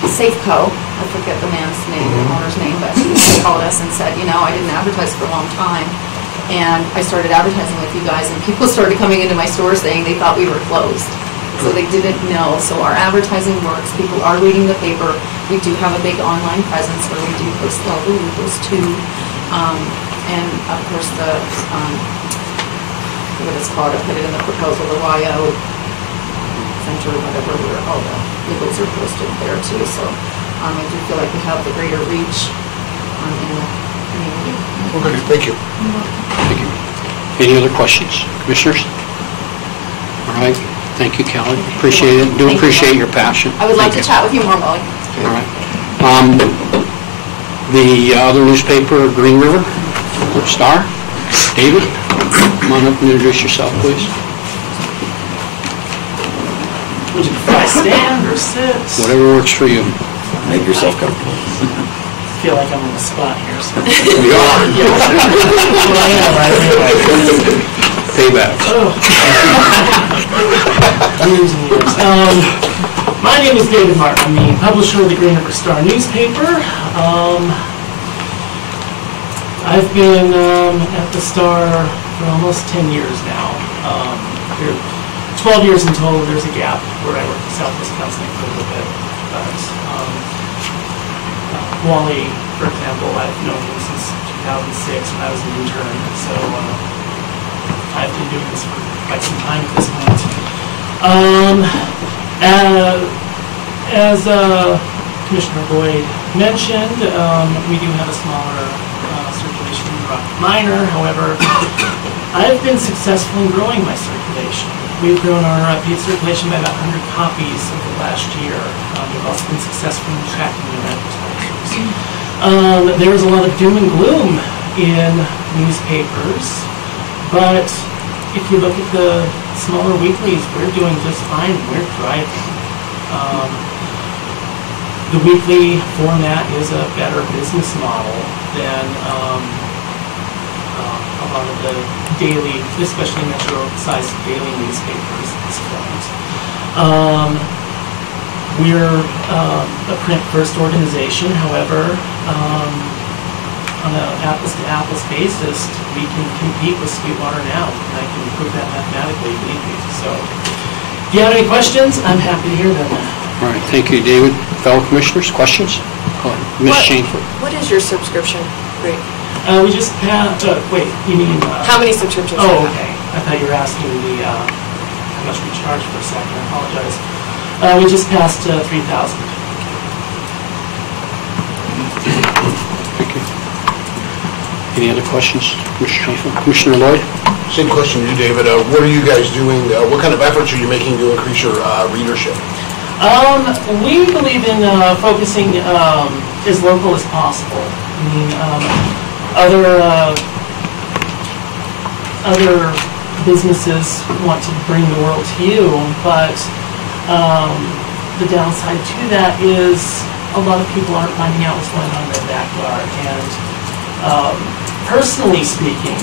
Safeco, I forget the man's name, the owner's name, but he called us and said, I didn't advertise for a long time, and I started advertising with you guys, and people started coming into my store saying they thought we were closed. So they didn't know. So our advertising works. People are reading the paper. We do have a big online presence where we do post locally, we post too. And of course what it's called, I put it in the proposal, the YO Center, whatever, where all the legals are posted there too. So I do feel like we have the greater reach in the Okay, thank you. Thank you. Any other questions, commissioners? All right, thank you, Kelly. Appreciate it. Do Thank you. appreciate your passion. I would love Thank to you. chat with you more, Molly. All right. The other newspaper, Green River Star, David, come on up and introduce yourself, please. Would you prefer stand or sit? Whatever works for you. Make yourself comfortable. I feel like I'm on the spot here. So. We are. Well, I am, right? Anyway. Payback. Years and years. My name is David Martin. I'm the publisher of the Green River Star newspaper. I've been at the Star for almost 10 years now. 12 years in total. There's a gap where I worked in Southwest Counseling for a little bit. But Wally, for example, I've known him since 2006 when I was an intern. So I've been doing this for quite some time at this point. As Commissioner Lloyd mentioned, we do have a smaller circulation in Rock Minor. However, I've been successful in growing my circulation. We've grown our paid circulation by about 100 copies over the last year. We've also been successful in attracting new advertisers. There is a lot of doom and gloom in newspapers, but if you look at the smaller weeklies, we're doing just fine. We're thriving. The weekly format is a better business model than a lot of the daily, especially metro-sized daily newspapers at this point. We're a print-first organization. However, on an apples-to-apples basis, we can compete with Sweetwater now, and I can prove that mathematically, believe me. So, if you have any questions, I'm happy to hear them. All right, thank you, David. Fellow commissioners, questions? Ms. Shanefoot. What is your subscription rate? We just passed, wait, you mean... How many subscriptions? do Oh, you have? okay. I thought you were asking the, how much we charge for a second. I apologize. We just passed 3,000. Thank you. Any other questions, Commissioner Shanefoot? Commissioner Lloyd? Same question to you, David. What are you guys doing? What kind of efforts are you making to increase your readership? We believe in focusing as local as possible. I mean, other businesses want to bring the world to you, but the downside to that is a lot of people aren't finding out what's going on in their backyard. And personally speaking,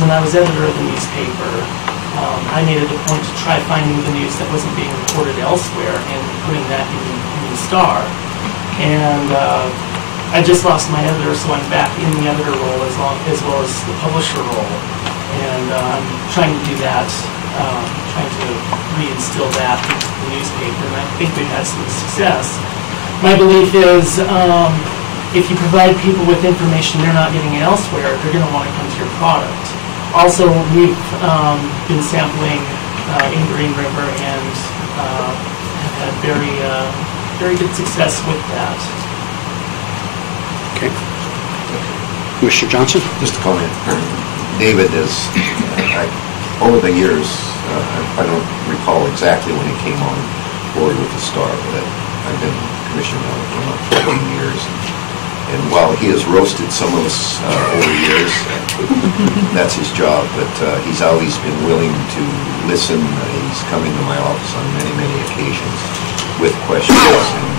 when I was editor of the newspaper, I made it a point to try finding the news that wasn't being reported elsewhere and putting that in the Star. And I just lost my editor, so I'm back in the editor role as well as the publisher role. And I'm trying to do that, trying to reinstill that into the newspaper, and I think we've had some success. My belief is if you provide people with information they're not getting elsewhere, they're going to want to come to your product. Also, we've been sampling in Green River and have had very good success with that. Okay. Commissioner Johnson? Just a comment. David is, over the years, I don't recall exactly when he came on board with the Star, but I've been commissioner now for about 14 years. And while he has roasted some of us over the years, that's his job, but he's always been willing to listen. He's come into my office on many, many occasions with questions, and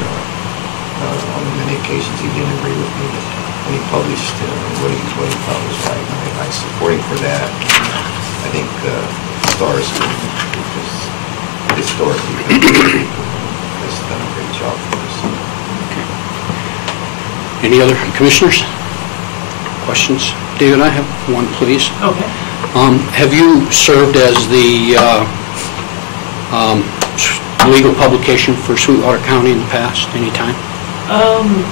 on many occasions he didn't agree with me, but when he published what he thought was right, and I support him for that. I think Star is just historically has done a great job for us. Any other commissioners? Questions? David, I have one, please. Okay. Have you served as the legal publication for Sweetwater County in the past, any time?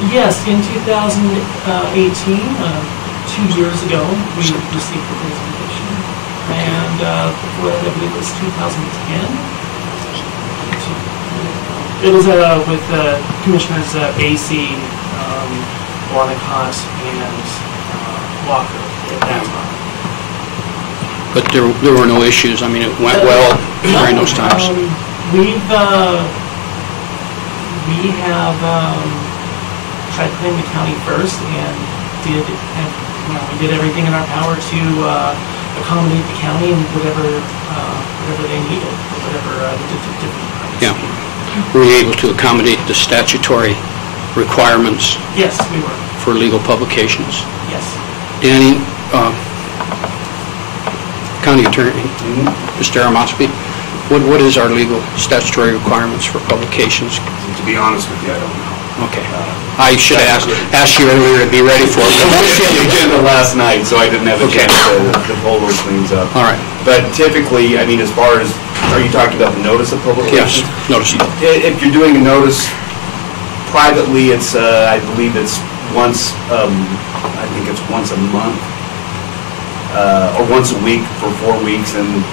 Yes, in 2018, 2 years ago, we received the presentation. And before that, I believe it was 2010. It was with Commissioners Basie, Wanacott, and Walker. that's fine. But there were no issues. I mean, it went well during those times. We have tried putting the county first and we did everything in our power to accommodate the county and whatever they needed, whatever the different departments Yeah. needed. Were you able to accommodate the statutory requirements Yes, we were. for legal publications? Yes. Danny, County Attorney, Mr. Aramosby, what is our legal statutory requirements for publications? To be honest with you, I don't know. Okay. I should have asked you earlier to be ready for it. I was on the agenda last night, so I didn't have a chance to pull those things up. All right. But typically, I mean, as far as, are you talking about the notice of publication? Yes, notice. If you're doing a notice privately, it's, I believe it's once, I think it's once a month, or once a week for 4 weeks, and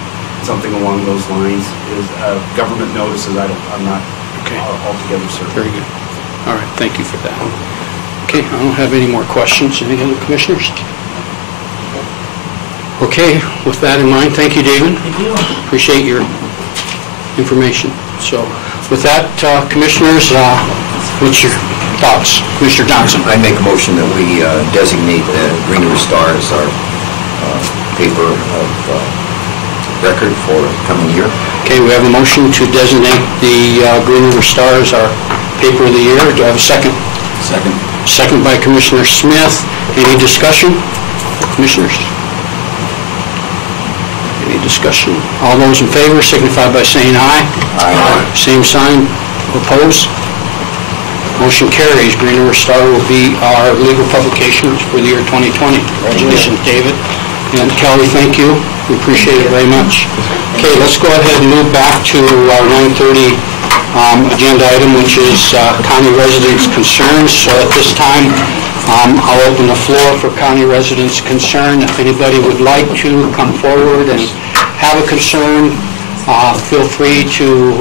something along those lines. Is government notices, I'm not altogether certain. Very good. All right, thank you for that. Okay, I don't have any more questions. Any other commissioners? Okay, with that in mind, thank you, David. Thank you. Appreciate your information. So, with that, commissioners, what's your thoughts? Commissioner Johnson? I make a motion that we designate the Green River Star as our paper of record for the coming year. Okay, we have a motion to designate the Green River Star as our paper of the year. Do I have a second? Second. Second by Commissioner Smith. Any discussion? Commissioners? Any discussion? All those in favor signify by saying aye. Aye. Same sign. Opposed? Motion carries. Green River Star will be our legal publications for the year 2020. Congratulations, David. And Kelly, thank you. We appreciate it very much. Okay, let's go ahead and move back to our 9:30 agenda item, which is county residents' concerns. So at this time, I'll open the floor for county residents' concern. If anybody would like to come forward and have a concern, feel free to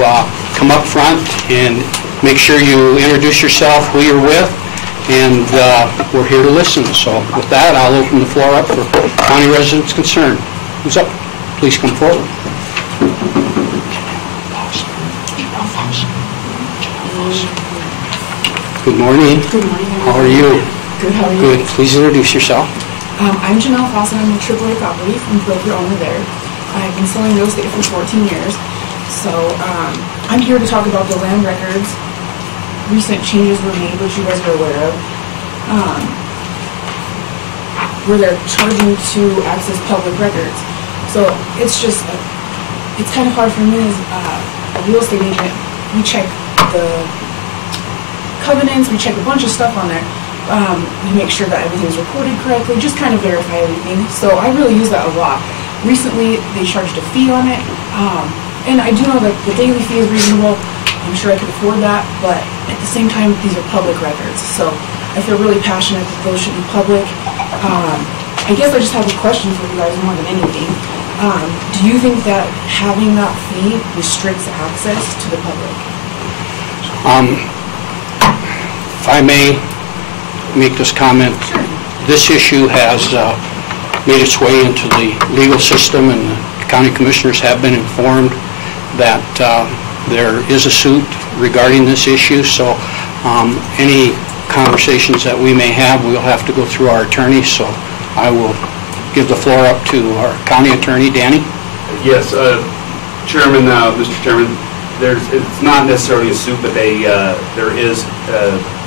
come up front and make sure you introduce yourself, who you're with, and we're here to listen. So with that, I'll open the floor up for county residents' concern. Who's up? Please come forward. Good morning. Good morning. How are you? Good, how are you? Good. Please introduce yourself. I'm Janelle Fawcett. I'm a AAA property. I'm broker owner there. I've been selling real estate for 14 years. So I'm here to talk about the land records. Recent changes were made, which you guys are aware of, where they're charging to access public records. So it's just, it's kind of hard for me as a real estate agent. We check the covenants, we check a bunch of stuff on there. We make sure that everything's recorded correctly, just kind of verify everything. So I really use that a lot. Recently, they charged a fee on it, and I do know that the daily fee is reasonable. I'm sure I could afford that, but at the same time, these are public records. So I feel really passionate that those should be public. I guess I just have a question for you guys more than anything. Do you think that having that fee restricts access to the public? If I may make this comment, this issue has made its way into the legal system, and the county commissioners have been informed that there is a suit regarding this issue. So any conversations that we may have, we'll have to go through our attorney. So I will give the floor up to our county attorney, Danny. Yes, Chairman, Mr. Chairman, it's not necessarily a suit, but there is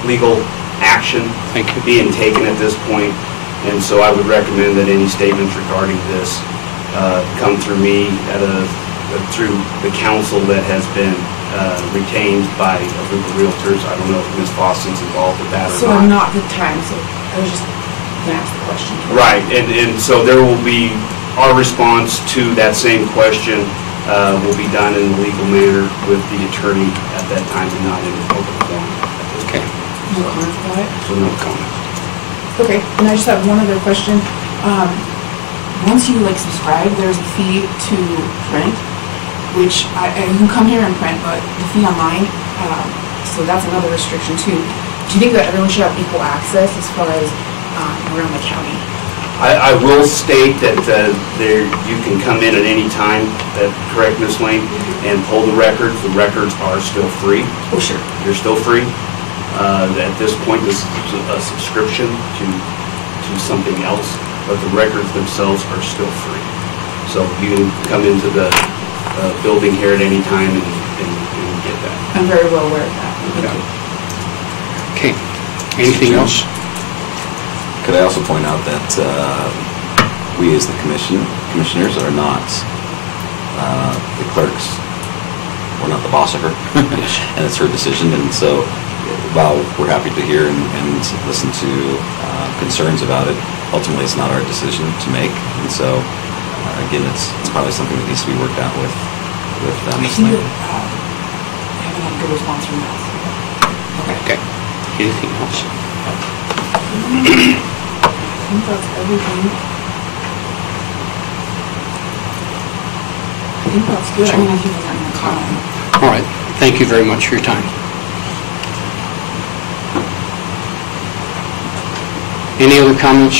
legal action being taken at this point, and so I would recommend that any statements regarding this come through me through the counsel that has been retained by a group of realtors. I don't know if Ms. Fawcett's involved with that or not. So I'm not the time, so I was just going to ask the question. Right, and so there will be, our response to that same question will be done in a legal manner with the attorney at that time and not in open forum. Okay. No comment about it? So no comment. Okay, and I just have one other question. Once you subscribe, there's a fee to print, which you can come here and print, but the fee online, so that's another restriction too. Do you think that everyone should have equal access as far as around the county? I will state that you can come in at any time, correct, Ms. Lane, and pull the records. The records are still free. Oh, sure. They're still free. At this point, this is a subscription to something else, but the records themselves are still free. So you can come into the building here at any time and get that. I'm very well aware of that. Okay. Anything else? Could I also point out that we as the commissioners are not the clerks. We're not the boss of her. And it's her decision. And so while we're happy to hear and listen to concerns about it, ultimately it's not our decision to make. And so, again, it's probably something that needs to be worked out with Ms. Lane. I haven't had a good response from that. Okay. Anything else? I think that's everything. I think that's good. I don't know if you guys are going to comment. All right. Thank you very much for your time. Any other comments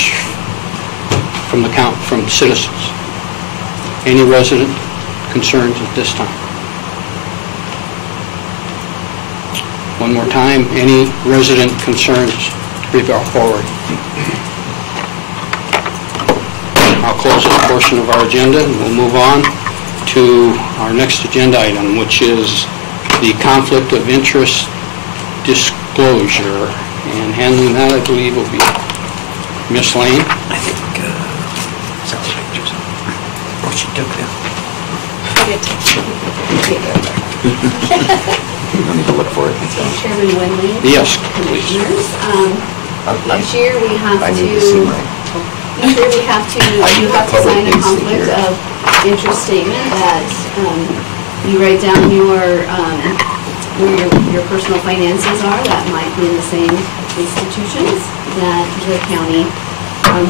from citizens? Any resident concerns at this time? One more time, any resident concerns to be brought forward? I'll close this portion of our agenda and we'll move on to our next agenda item, which is the conflict of interest disclosure. And handling that, I believe, will be Ms. Lane. I think, sounds like pictures. Oh, she took them. You don't need to look for it. Chairman Wendling. Yes, please. Commissioners, each year we have I to, need to see mine. each year we have to, you have to sign a Public needs to conflict hear. of interest statement that you write down where your personal finances are, that might be in the same institutions that the county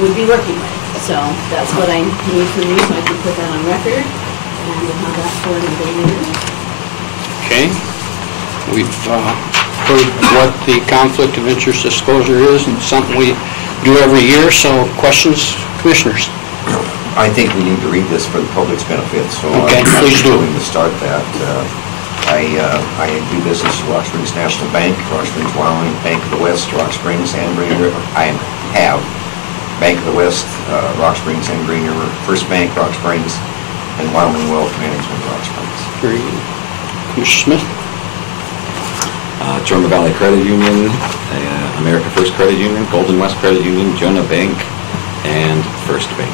would be working with. So that's what I need from you, so I can put that on record, and we'll have that for another year. Okay. We've heard what the conflict of interest disclosure is, and something we do every year. So questions, commissioners? I think we need to read this for the public's benefit, so Okay, I'm please do. going to start that. I do business at Rock Springs National Bank, Rock Springs, Wyoming, Bank of the West, Rock Springs, and Green River. I have Bank of the West, Rock Springs, and Green River, First Bank, Rock Springs, and Wyoming Wealth Management, Rock Springs. Very good. Commissioner Smith? Jorma Valley Credit Union, America First Credit Union, Golden West Credit Union, Jonah Bank, and First Bank.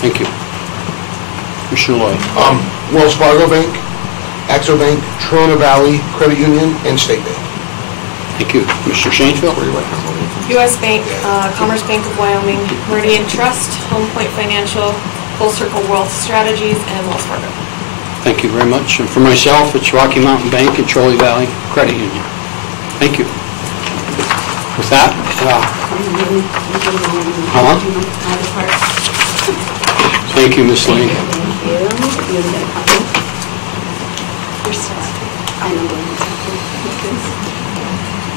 Thank you. Commissioner Lloyd? Wells Fargo Bank, Axo Bank, Trona Valley Credit Union, and State Bank. Thank you. Commissioner Shanesville? Where do you like this? U.S. Bank, Commerce Bank of Wyoming, Meridian Trust, Home Point Financial, Full Circle Wealth Strategies, and Wells Fargo. Thank you very much. And for myself, it's Rocky Mountain Bank and Trolley Valley Credit Union. Thank you. With that, thank you, Ms. Lane.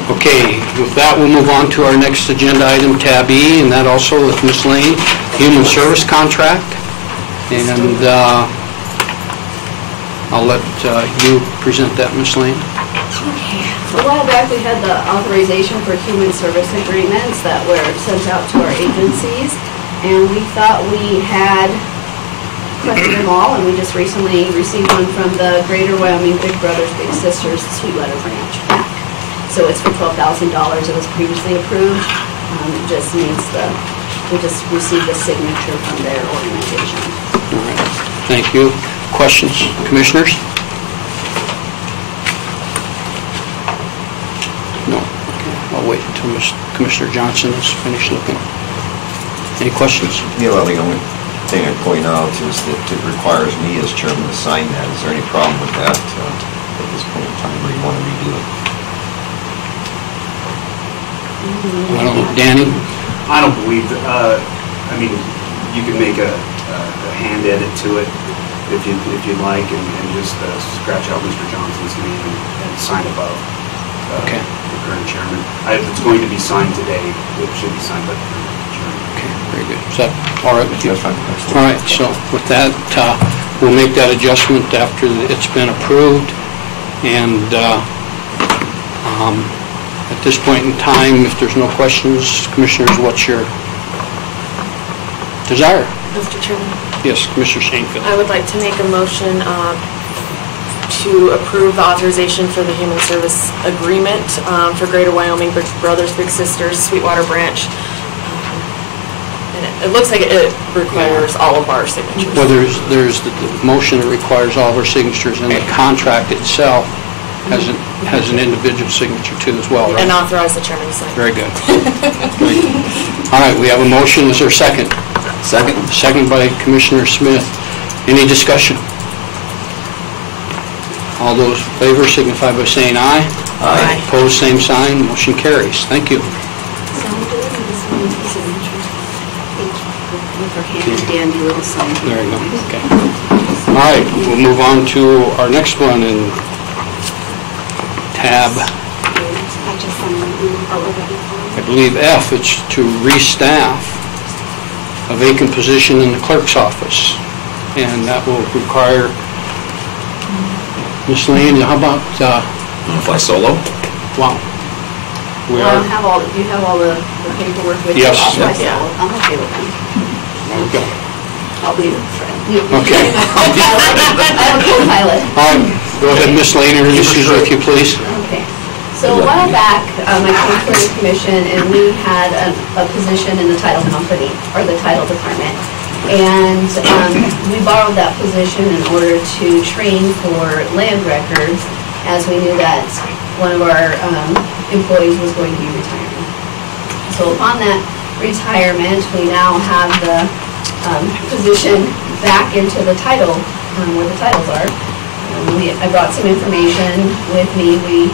Okay, with that, we'll move on to our next agenda item, tab E, and that also with Ms. Lane, human service contract. And I'll let you present that, Ms. Lane. Okay. A while back, we had the authorization for human service agreements that were sent out to our agencies, and we thought we had collected them all, and we just recently received one from the Greater Wyoming Big Brothers Big Sisters Sweetwater branch back. So it's for $12,000. It was previously approved. It just needs we just received the signature from their organization. All right. Thank you. Questions, commissioners? No. Okay. I'll wait until Commissioner Johnson is finished looking. Any questions? Yeah, well, the only thing I'd point out is that it requires me as chairman to sign that. Is there any problem with that at this point in time, or you want to redo it? I don't know. Danny? I don't believe that, I mean, you can make a hand edit to it if you'd like, and just scratch out Mr. Johnson's name and sign above the current chairman. If it's going to be signed today, it should be signed by the current chairman. Okay. Very good. Is that all right with you? That's fine. All right, so with that, we'll make that adjustment after it's been approved. And at this point in time, if there's no questions, Commissioners, what's your desire? Mr. Chairman, Yes, Commissioner Shanefield. I would like to make a motion to approve the authorization for the Human Service Agreement for Greater Wyoming Brothers Big Sisters Sweetwater Branch. And it looks like it requires all of our signatures. Well, there's the motion that requires all of our signatures, and the contract itself has an individual signature too as well, right? And authorize the chairman to sign. Very good. Very good. All right, we have a motion. Is there a second? Second? Second by Commissioner Smith. Any discussion? All those in favor signify by saying aye. Aye. Opposed, same sign. Motion carries. Thank you. Sound good? And this one is signature. With her handy dandy little sign. There you go. Okay. All right, we'll move on to our next one in tab, I believe F. It's to restaff a vacant position in the clerk's office. And that will require, Ms. Lane, how about, Fly solo? wow. We Well, are, do you have all the paperwork with you? Yes. I'll try Yeah. solo. I'm okay with that. there we go. I'll be the friend. Okay. I have a co-pilot. All right, go ahead, Ms. Lane, introduce yourself, if you please. Okay. So a while back, I came for the commission and we had a position in the title company, or the title department. And we borrowed that position in order to train for land records, as we knew that one of our employees was going to be retiring. So upon that retirement, we now have the position back into the title, where the titles are. I brought some information with me. We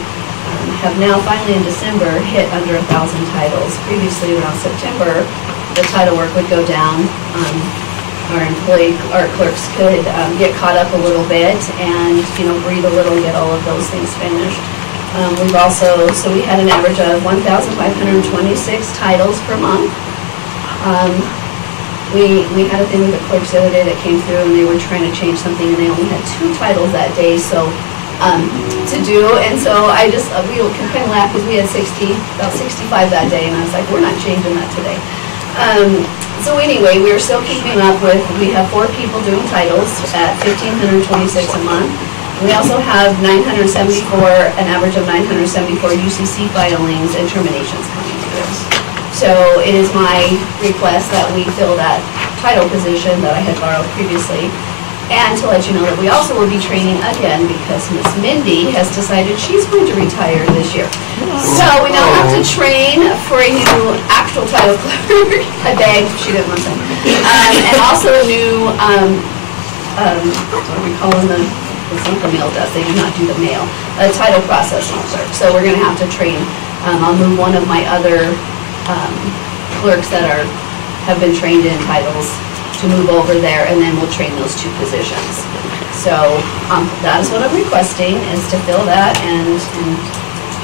have now finally in December hit under 1,000 titles. Previously around September, the title work would go down. Our clerks could get caught up a little bit and, breathe a little, get all of those things finished. So we had an average of 1,526 titles per month. We had a thing with the clerks the other day that came through and they were trying to change something and they only had 2 titles that day, to do, and so we kind of laughed because we had about 65 that day, and I was like, we're not changing that today. So anyway, we are still keeping up with, we have 4 people doing titles at $1,526 a month. We also have an average of 974 UCC filings and terminations coming through. So it is my request that we fill that title position that I had borrowed previously. And to let you know that we also will be training again because Miss Mindy has decided she's going to retire this year. So we now have to train for a new actual title clerk. I begged, she didn't listen. And also a new, what are we calling them? It's not the mail desk, they do not do the mail. A title processing clerk. So we're going to have to train. I'll move one of my other clerks that have been trained in titles to move over there, and then we'll train those 2 positions. So that is what I'm requesting, is to fill that and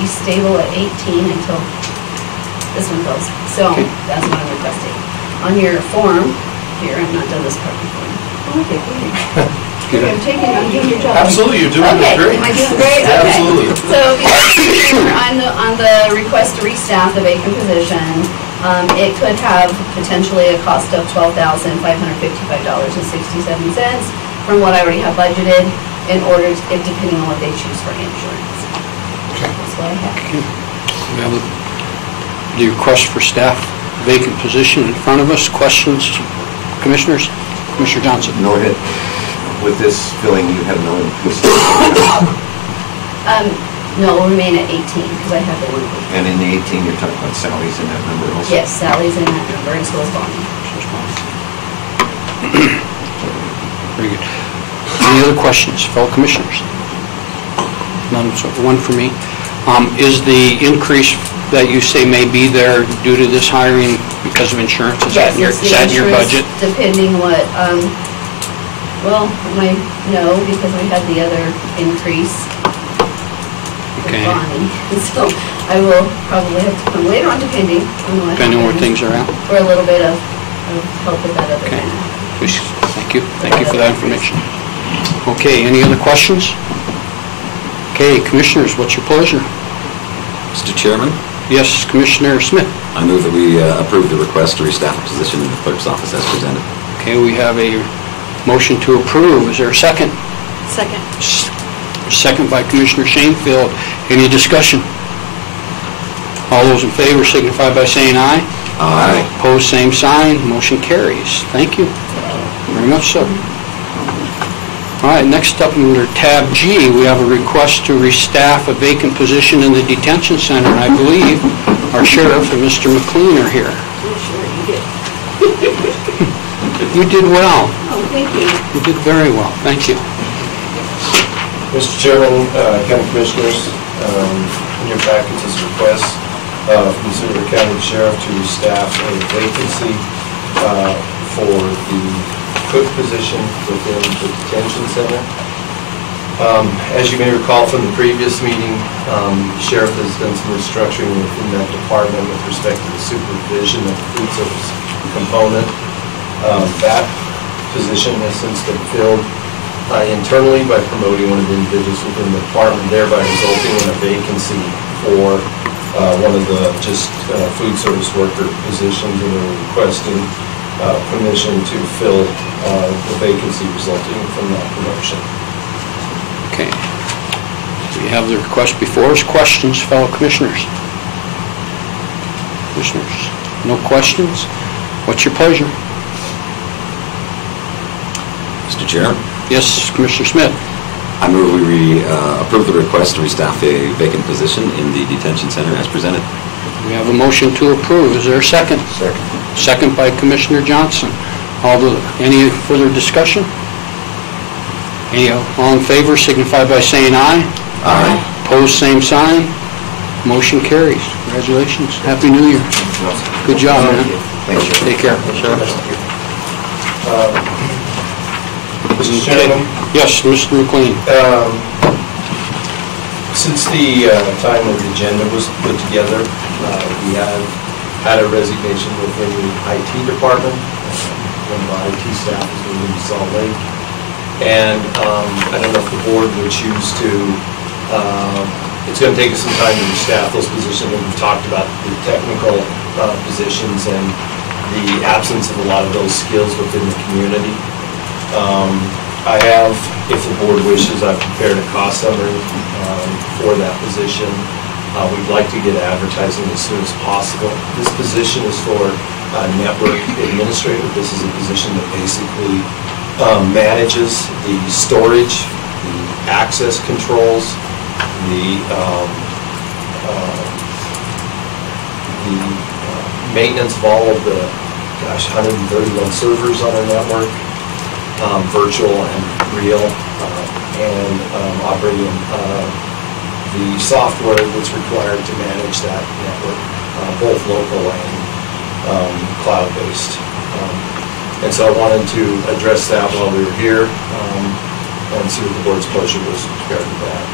be stable at 18 until this one goes. So that's what I'm requesting. On your form, here, I've not done this part before. Okay, I'm doing your job. Absolutely, you're doing great. great. Am I doing great? Okay. Absolutely. So on the request to restaff the vacant position, it could have potentially a cost of $12,555.67 from what I already have budgeted in order to, depending on what they choose for insurance. Okay. That's what I have. We have the request for staff vacant position in front of us. Questions, Commissioners? Commissioner Johnson. No, with this filling, you have no increase. No, we'll remain at 18 because I have the one. And in the 18, you're talking about salaries in that number also? Yes, Sally's in that number, and so is Bonnie. Very good. Any other questions, fellow Commissioners? None, so one for me. Is the increase that you say may be there due to this hiring because of insurance? Is that in your budget? Depending what, no, because we had the other increase. Okay. Bonnie. So I will probably have to come later on depending on what Depending on where happens, things are at? for a little bit of help with that other Okay. matter. Thank you. Thank you for that information. Okay, any other questions? Okay, Commissioners, what's your pleasure? Mr. Chairman, Yes, Commissioner Smith. I move that we approve the request to restaff a position in the clerk's office as presented. Okay, we have a motion to approve. Is there a second? Second. Second by Commissioner Shanefield. Any discussion? All those in favor signify by saying aye. Aye. Opposed, same sign. Motion carries. Thank you. Very much so. All right, next up under tab G, we have a request to restaff a vacant position in the detention center. And I believe our sheriff and Mr. McLean are here. Sure, you did. You did well. Oh, thank you. You did very well. Thank you. Mr. Chairman, County Commissioners, in your package is a request from the Sweetwater County Sheriff to staff a vacancy for the cook position within the detention center. As you may recall from the previous meeting, the Sheriff has done some restructuring within that department with respect to the supervision of the food service component. That position has since been filled internally by promoting one of the individuals within the department, thereby resulting in a vacancy for one of the food service worker positions, and we're requesting permission to fill the vacancy resulting from that promotion. Okay. We have the request before us. Questions, fellow commissioners? Commissioners, no questions? What's your pleasure? Mr. Chairman, Yes, Commissioner Smith. I move we approve the request to restaff a vacant position in the detention center as presented. We have a motion to approve. Is there a second? Second. Second by Commissioner Johnson. Any further discussion? All in favor signify by saying aye. Aye. Opposed, same sign. Motion carries. Congratulations. Happy New Year. Good job, man. Thank you. Take care. Mr. Chairman, Yes, Mr. McLean. since the time that the agenda was put together, we have had a resignation within the IT department. One of our IT staff is moving to Salt Lake. And I don't know if the board would choose to, it's going to take us some time to staff those positions. And we've talked about the technical positions and the absence of a lot of those skills within the community. I have, if the board wishes, I've prepared a cost summary for that position. We'd like to get advertising as soon as possible. This position is for network administrator. This is a position that basically manages the storage, the access controls, the maintenance of all of the, 131 servers on our network, virtual and real, and operating the software that's required to manage that network, both local and cloud-based. And so I wanted to address that while we were here and see what the board's pleasure was with regard to that.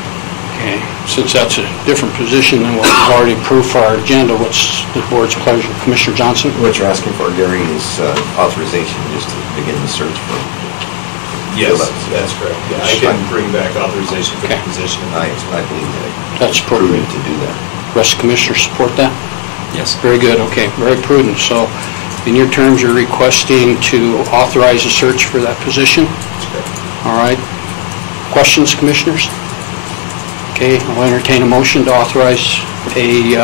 Okay, since that's a different position than what we've already approved for our agenda, what's the board's pleasure? Commissioner Johnson? What you're asking for, Gary, is authorization just to begin the search for. Yes, that's correct. Yeah, I can bring back authorization for the Okay. position. I believe that. That's appropriate. Prudent to do that. Rest of commissioners support that? Yes. Very good, okay, very prudent. So in your terms, you're requesting to authorize a search for that position? That's correct. All right. Questions, commissioners? Okay, I'll entertain a motion to authorize a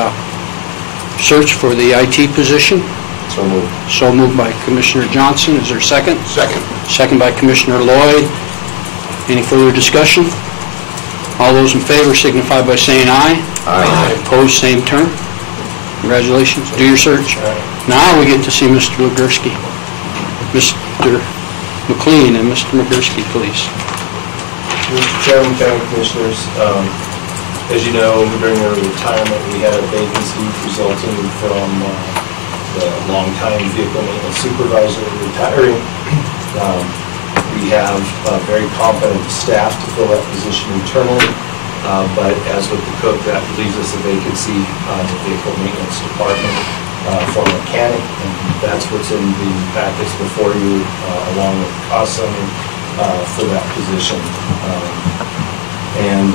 search for the IT position. So moved. So moved by Commissioner Johnson. Is there a second? Second. Second by Commissioner Lloyd. Any further discussion? All those in favor signify by saying aye. Aye. Opposed, same term. Congratulations. Do your search. Now we get to see Mr. Legursky. Mr. McLean and Mr. Legursky, please. Mr. Chairman, County Commissioners, as you know, during our retirement, we had a vacancy resulting from the longtime vehicle maintenance supervisor retiring. We have very competent staff to fill that position internally, but as with the cook, that leaves us a vacancy in the vehicle maintenance department. for a mechanic, and that's what's in the package before you, along with the cost summary for that position. And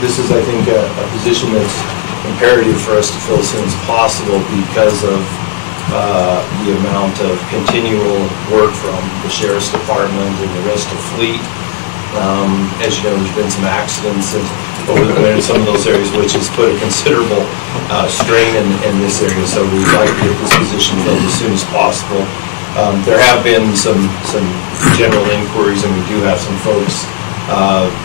this is, I think, a position that's imperative for us to fill as soon as possible because of the amount of continual work from the Sheriff's Department and the rest of fleet. As you know, there's been some accidents over the winter in some of those areas, which has put a considerable strain in this area. So we'd like to get this position filled as soon as possible. There have been some general inquiries, and we do have some folks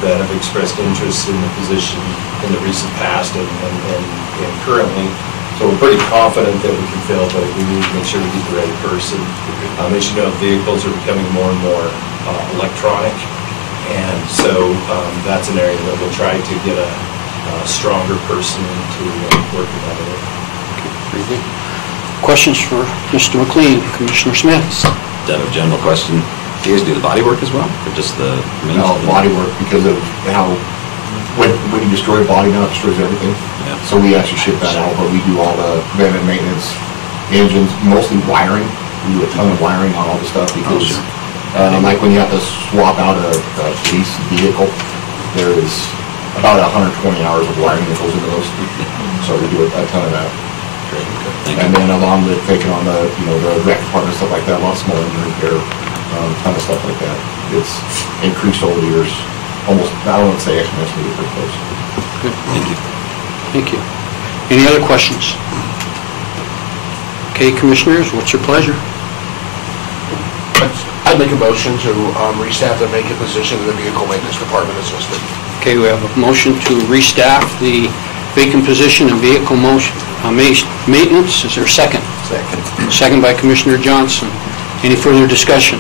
that have expressed interest in the position in the recent past and currently. So we're pretty confident that we can fill, but we need to make sure we get the right person. As you know, vehicles are becoming more and more electronic, and so that's an area that we'll try to get a stronger person to work in that area. Okay, very good. Questions for Mr. McLean, Commissioner Smith? A general question. Do you guys do the body work as well, or just the? No, body work, because of how, when you destroy a body, now it destroys everything. Yeah. So we actually ship that out, but we do all the preventive maintenance, engines, mostly wiring. We do a ton of wiring on all the stuff because, like when you have to swap out a police vehicle, there is about 120 hours of wiring that goes into those. So we do a ton of that. Great. Thank And you. then along with taking on the, the rec department, stuff like that, a lot of small engine repair, ton of stuff like that. It's increased over the years, almost, I don't want to say exponentially, but pretty close. Good. Thank you. Thank you. Any other questions? Okay, Commissioners, what's your pleasure? I'd make a motion to restaff the vacant position in the vehicle maintenance department as listed. Okay, we have a motion to restaff the vacant position in vehicle maintenance. Is there a second? Second. Second by Commissioner Johnson. Any further discussion?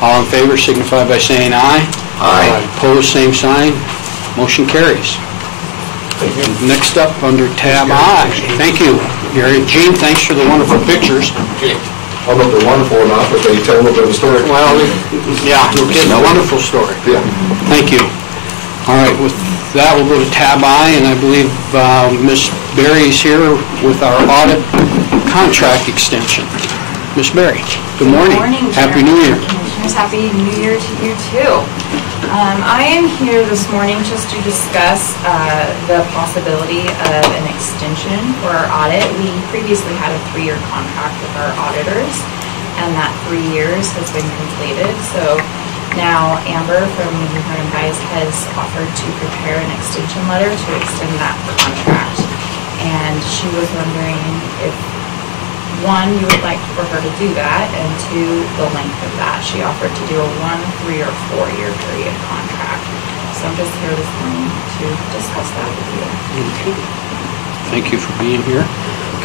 All in favor signify by saying aye. Aye. Opposed, same sign. Motion carries. Next up, under tab I. Thank you, Gary. Gene, thanks for the wonderful pictures. I don't know if they're wonderful or not, but they tell a little bit of a story. Well, yeah, it's a wonderful story. Yeah. Thank you. All right, with that, we'll go to tab I, and I believe Ms. Berry is here with our audit contract extension. Ms. Berry, good morning. Good morning, Happy Chairman. New Year. Commissioners, Happy New Year to you too. I am here this morning just to discuss the possibility of an extension for our audit. We previously had a 3-year contract with our auditors, and that 3 years has been completed. So now Amber from Unicorn Advice has offered to prepare an extension letter to extend that contract. And she was wondering if, 1, you would like for her to do that, and 2, the length of that. She offered to do a 1, 3, or 4-year period contract. So I'm just here this morning to discuss that with you. Okay. Thank you for being here.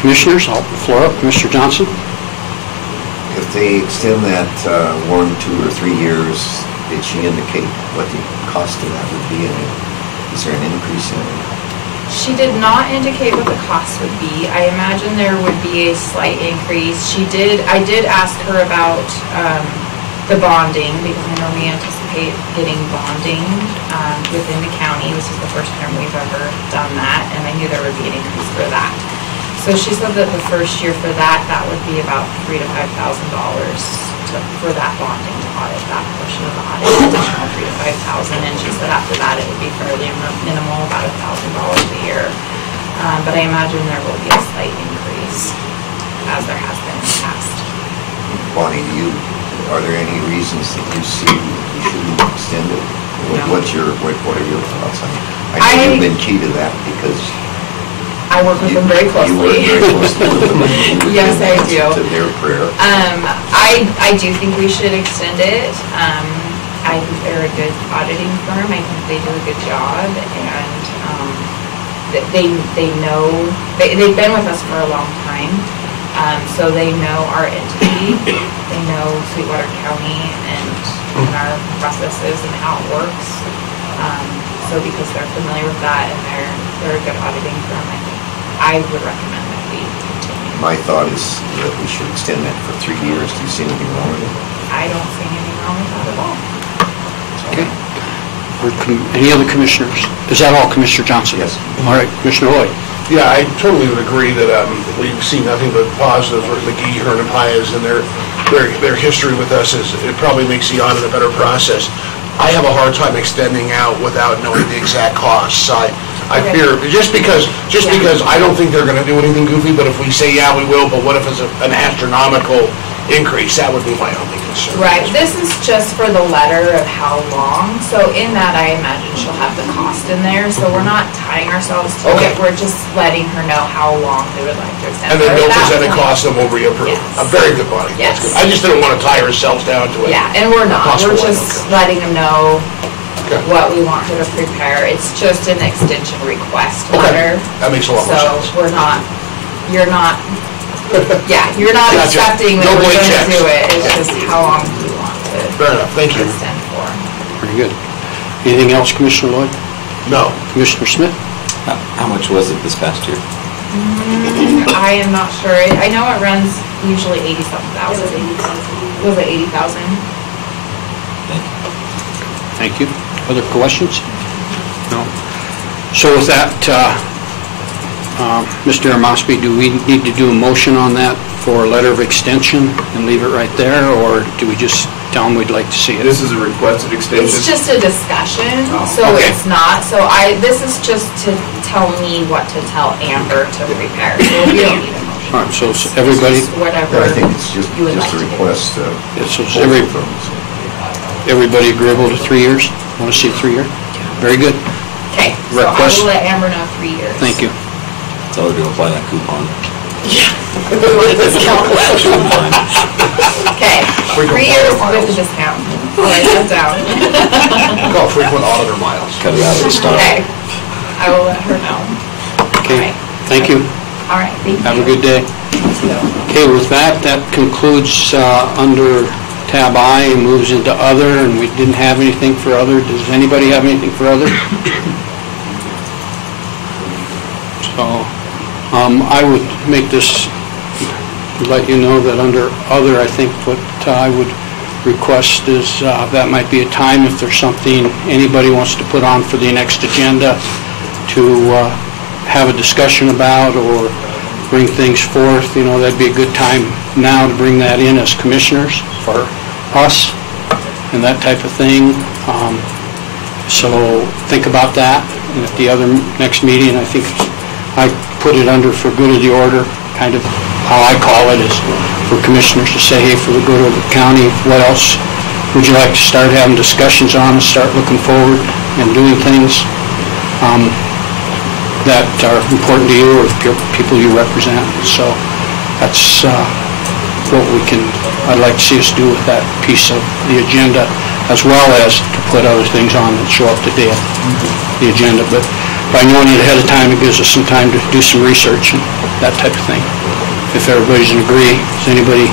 Commissioners, I'll floor up. Commissioner Johnson? If they extend that 1, 2, or 3 years, did she indicate what the cost of that would be? And is there an increase in it? She did not indicate what the cost would be. I imagine there would be a slight increase. I did ask her about the bonding, because I know we anticipate getting bonding within the county. This is the first time we've ever done that, and I knew there would be an increase for that. So she said that the first year for that would be about $3,000 to $5,000 for that bonding to audit that portion of the audit, additional $3,000 to $5,000, and she said after that it would be fairly minimal, about $1,000 a year. But I imagine there will be a slight increase, as there has been in the past. Bonnie, are there any reasons that you see you shouldn't extend it? No. What are your thoughts on it? I know you've been key to that because I work with them very closely. You work very closely with them. And you Yes, I do. To their prayer. I do think we should extend it. I think they're a good auditing firm. I think they do a good job, and they know, they've been with us for a long time, so they know our entity. They know Sweetwater County and our processes and how it works. So because they're familiar with that and they're a good auditing firm, I would recommend that we continue. My thought is that we should extend that for 3 years. Do you see anything wrong with it? I don't see anything wrong with that at all. Okay. Any other commissioners? Is that all, Commissioner Johnson? Yes. All right, Commissioner Lloyd. Yeah, I totally would agree that we've seen nothing but positives with McGee, Hearn, and Paez, and their history with us it probably makes the audit a better process. I have a hard time extending out without knowing the exact costs. I fear, just because I don't think they're going to do anything goofy, but if we say, yeah, we will, but what if it's an astronomical increase? That would be my only concern. Right, this is just for the letter of how long, so in that I imagine she'll have the cost in there, so we're not tying ourselves to it, we're just letting her know how long we would like to extend. And then So they'll at that present a point- cost and we'll reapprove. Yes. A very good body. Yes. That's good. I just didn't want to tie ourselves down to it. Yeah, and we're not, we're just letting them know Okay. what we want her to prepare. It's just an extension request Okay. letter. That makes a lot more sense. So we're not, you're not, yeah, you're not Gotcha. accepting that No we're blank going to checks. do it. It's just how long do you want to Fair enough. Thank you. extend for. Very good. Anything else, Commissioner Lloyd? No. Commissioner Smith? How much was it this past year? I am not sure. I know it runs usually 80-something thousand. Was it 80,000? Thank you. Other questions? No. So with that, Mr. Mosby, do we need to do a motion on that for a letter of extension and leave it right there, or do we just tell them we'd like to see it? This is a requested extension. It's just a discussion, Oh, so okay. it's not. So this is just to tell me what to tell Amber to prepare. So we don't need a motion. All right, so everybody, It's just whatever I think it's just you would a like to do. request. so both every, of them, so. everybody agreeable to 3 years? Want to see 3 year? Very good. Okay, so I Request- will let Amber know 3 years. Thank you. Tell her to apply that coupon. Okay, 3 years with the discount. I'll write that down. Call frequent auditor miles. Cut it out at the start. Okay, I will let her know. Okay, All right. thank you. All right, thank you. Have a good day. Okay, with that, that concludes under tab I and moves into other, and we didn't have anything for other. Does anybody have anything for other? So, I would make this, let you know that under other, I think what I would request is that might be a time if there's something anybody wants to put on for the next agenda to have a discussion about or bring things forth, that'd be a good time now to bring that in as commissioners for us and that type of thing. So think about that. And at the other next meeting, I think I put it under for good of the order, kind of how I call it is for commissioners to say, hey, for the good of the county, what else would you like to start having discussions on and start looking forward and doing things that are important to you or people you represent. So that's what I'd like to see us do with that piece of the agenda, as well as to put other things on that show up today on the agenda. But by knowing it ahead of time, it gives us some time to do some research and that type of thing. If everybody's in agree, does anybody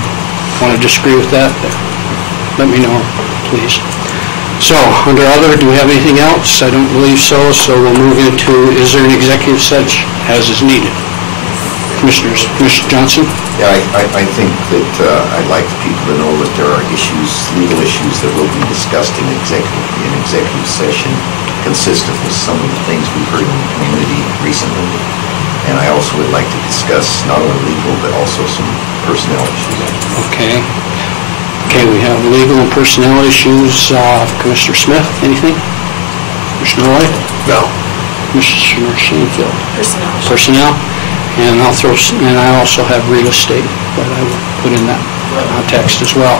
want to disagree with that? Let me know, please. So, under other, do we have anything else? I don't believe so, so we'll move into, is there an executive session as is needed? Commissioners, Commissioner Johnson? Yeah, I think that I'd like the people to know that there are issues, legal issues that will be discussed in executive session consistent with some of the things we've heard in the community recently. And I also would like to discuss not only legal, but also some personnel issues. Okay. Okay, we have legal and personnel issues. Commissioner Smith, anything? Commissioner Lloyd? No. Commissioner Shanefield? Personnel. Personnel? And I also have real estate that I will put in that text as well.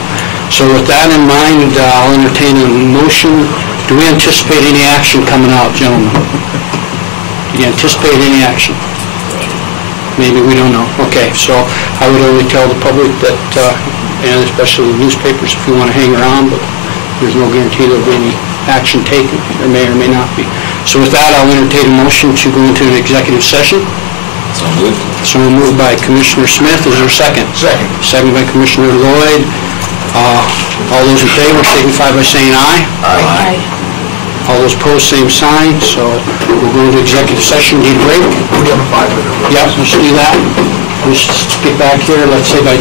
So with that in mind, I'll entertain a motion. Do we anticipate any action coming out, gentlemen? Do you anticipate any action? Maybe, we don't know. Okay, so I would only tell the public that, and especially the newspapers, if you want to hang around, but there's no guarantee there'll be any action taken. There may or may not be. So with that, I'll entertain a motion to go into an executive session. So moved. So moved by Commissioner Smith. Is there a second? Second. Second by Commissioner Lloyd. All those in favor signify by saying aye. Aye. All those opposed, same sign. So we'll go into executive session. Need a break? We have a 5-minute. Yeah, let's do that. Let's get back here, let's say by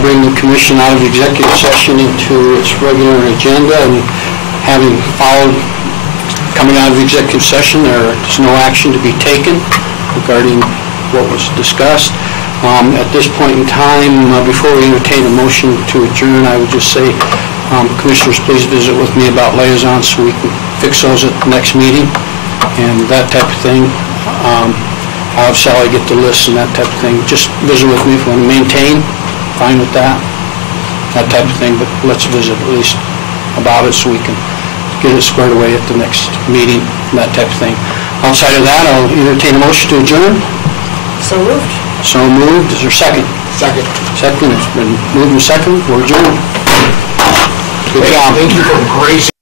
bring the commission out of executive session into its regular agenda, and having followed, coming out of executive session, there is no action to be taken regarding what was discussed. At this point in time, before we entertain a motion to adjourn, I would just say, commissioners, please visit with me about liaisons so we can fix those at the next meeting and that type of thing. I'll have Sally get the list and that type of thing. Just visit with me if you want to maintain, fine with that type of thing, but let's visit at least about it so we can get it squared away at the next meeting, that type of thing. Outside of that, I'll entertain a motion to adjourn. So moved. So moved. Is there a second? Second. Second. It's been moved and second. We're adjourned. Good job. Thank you for gracing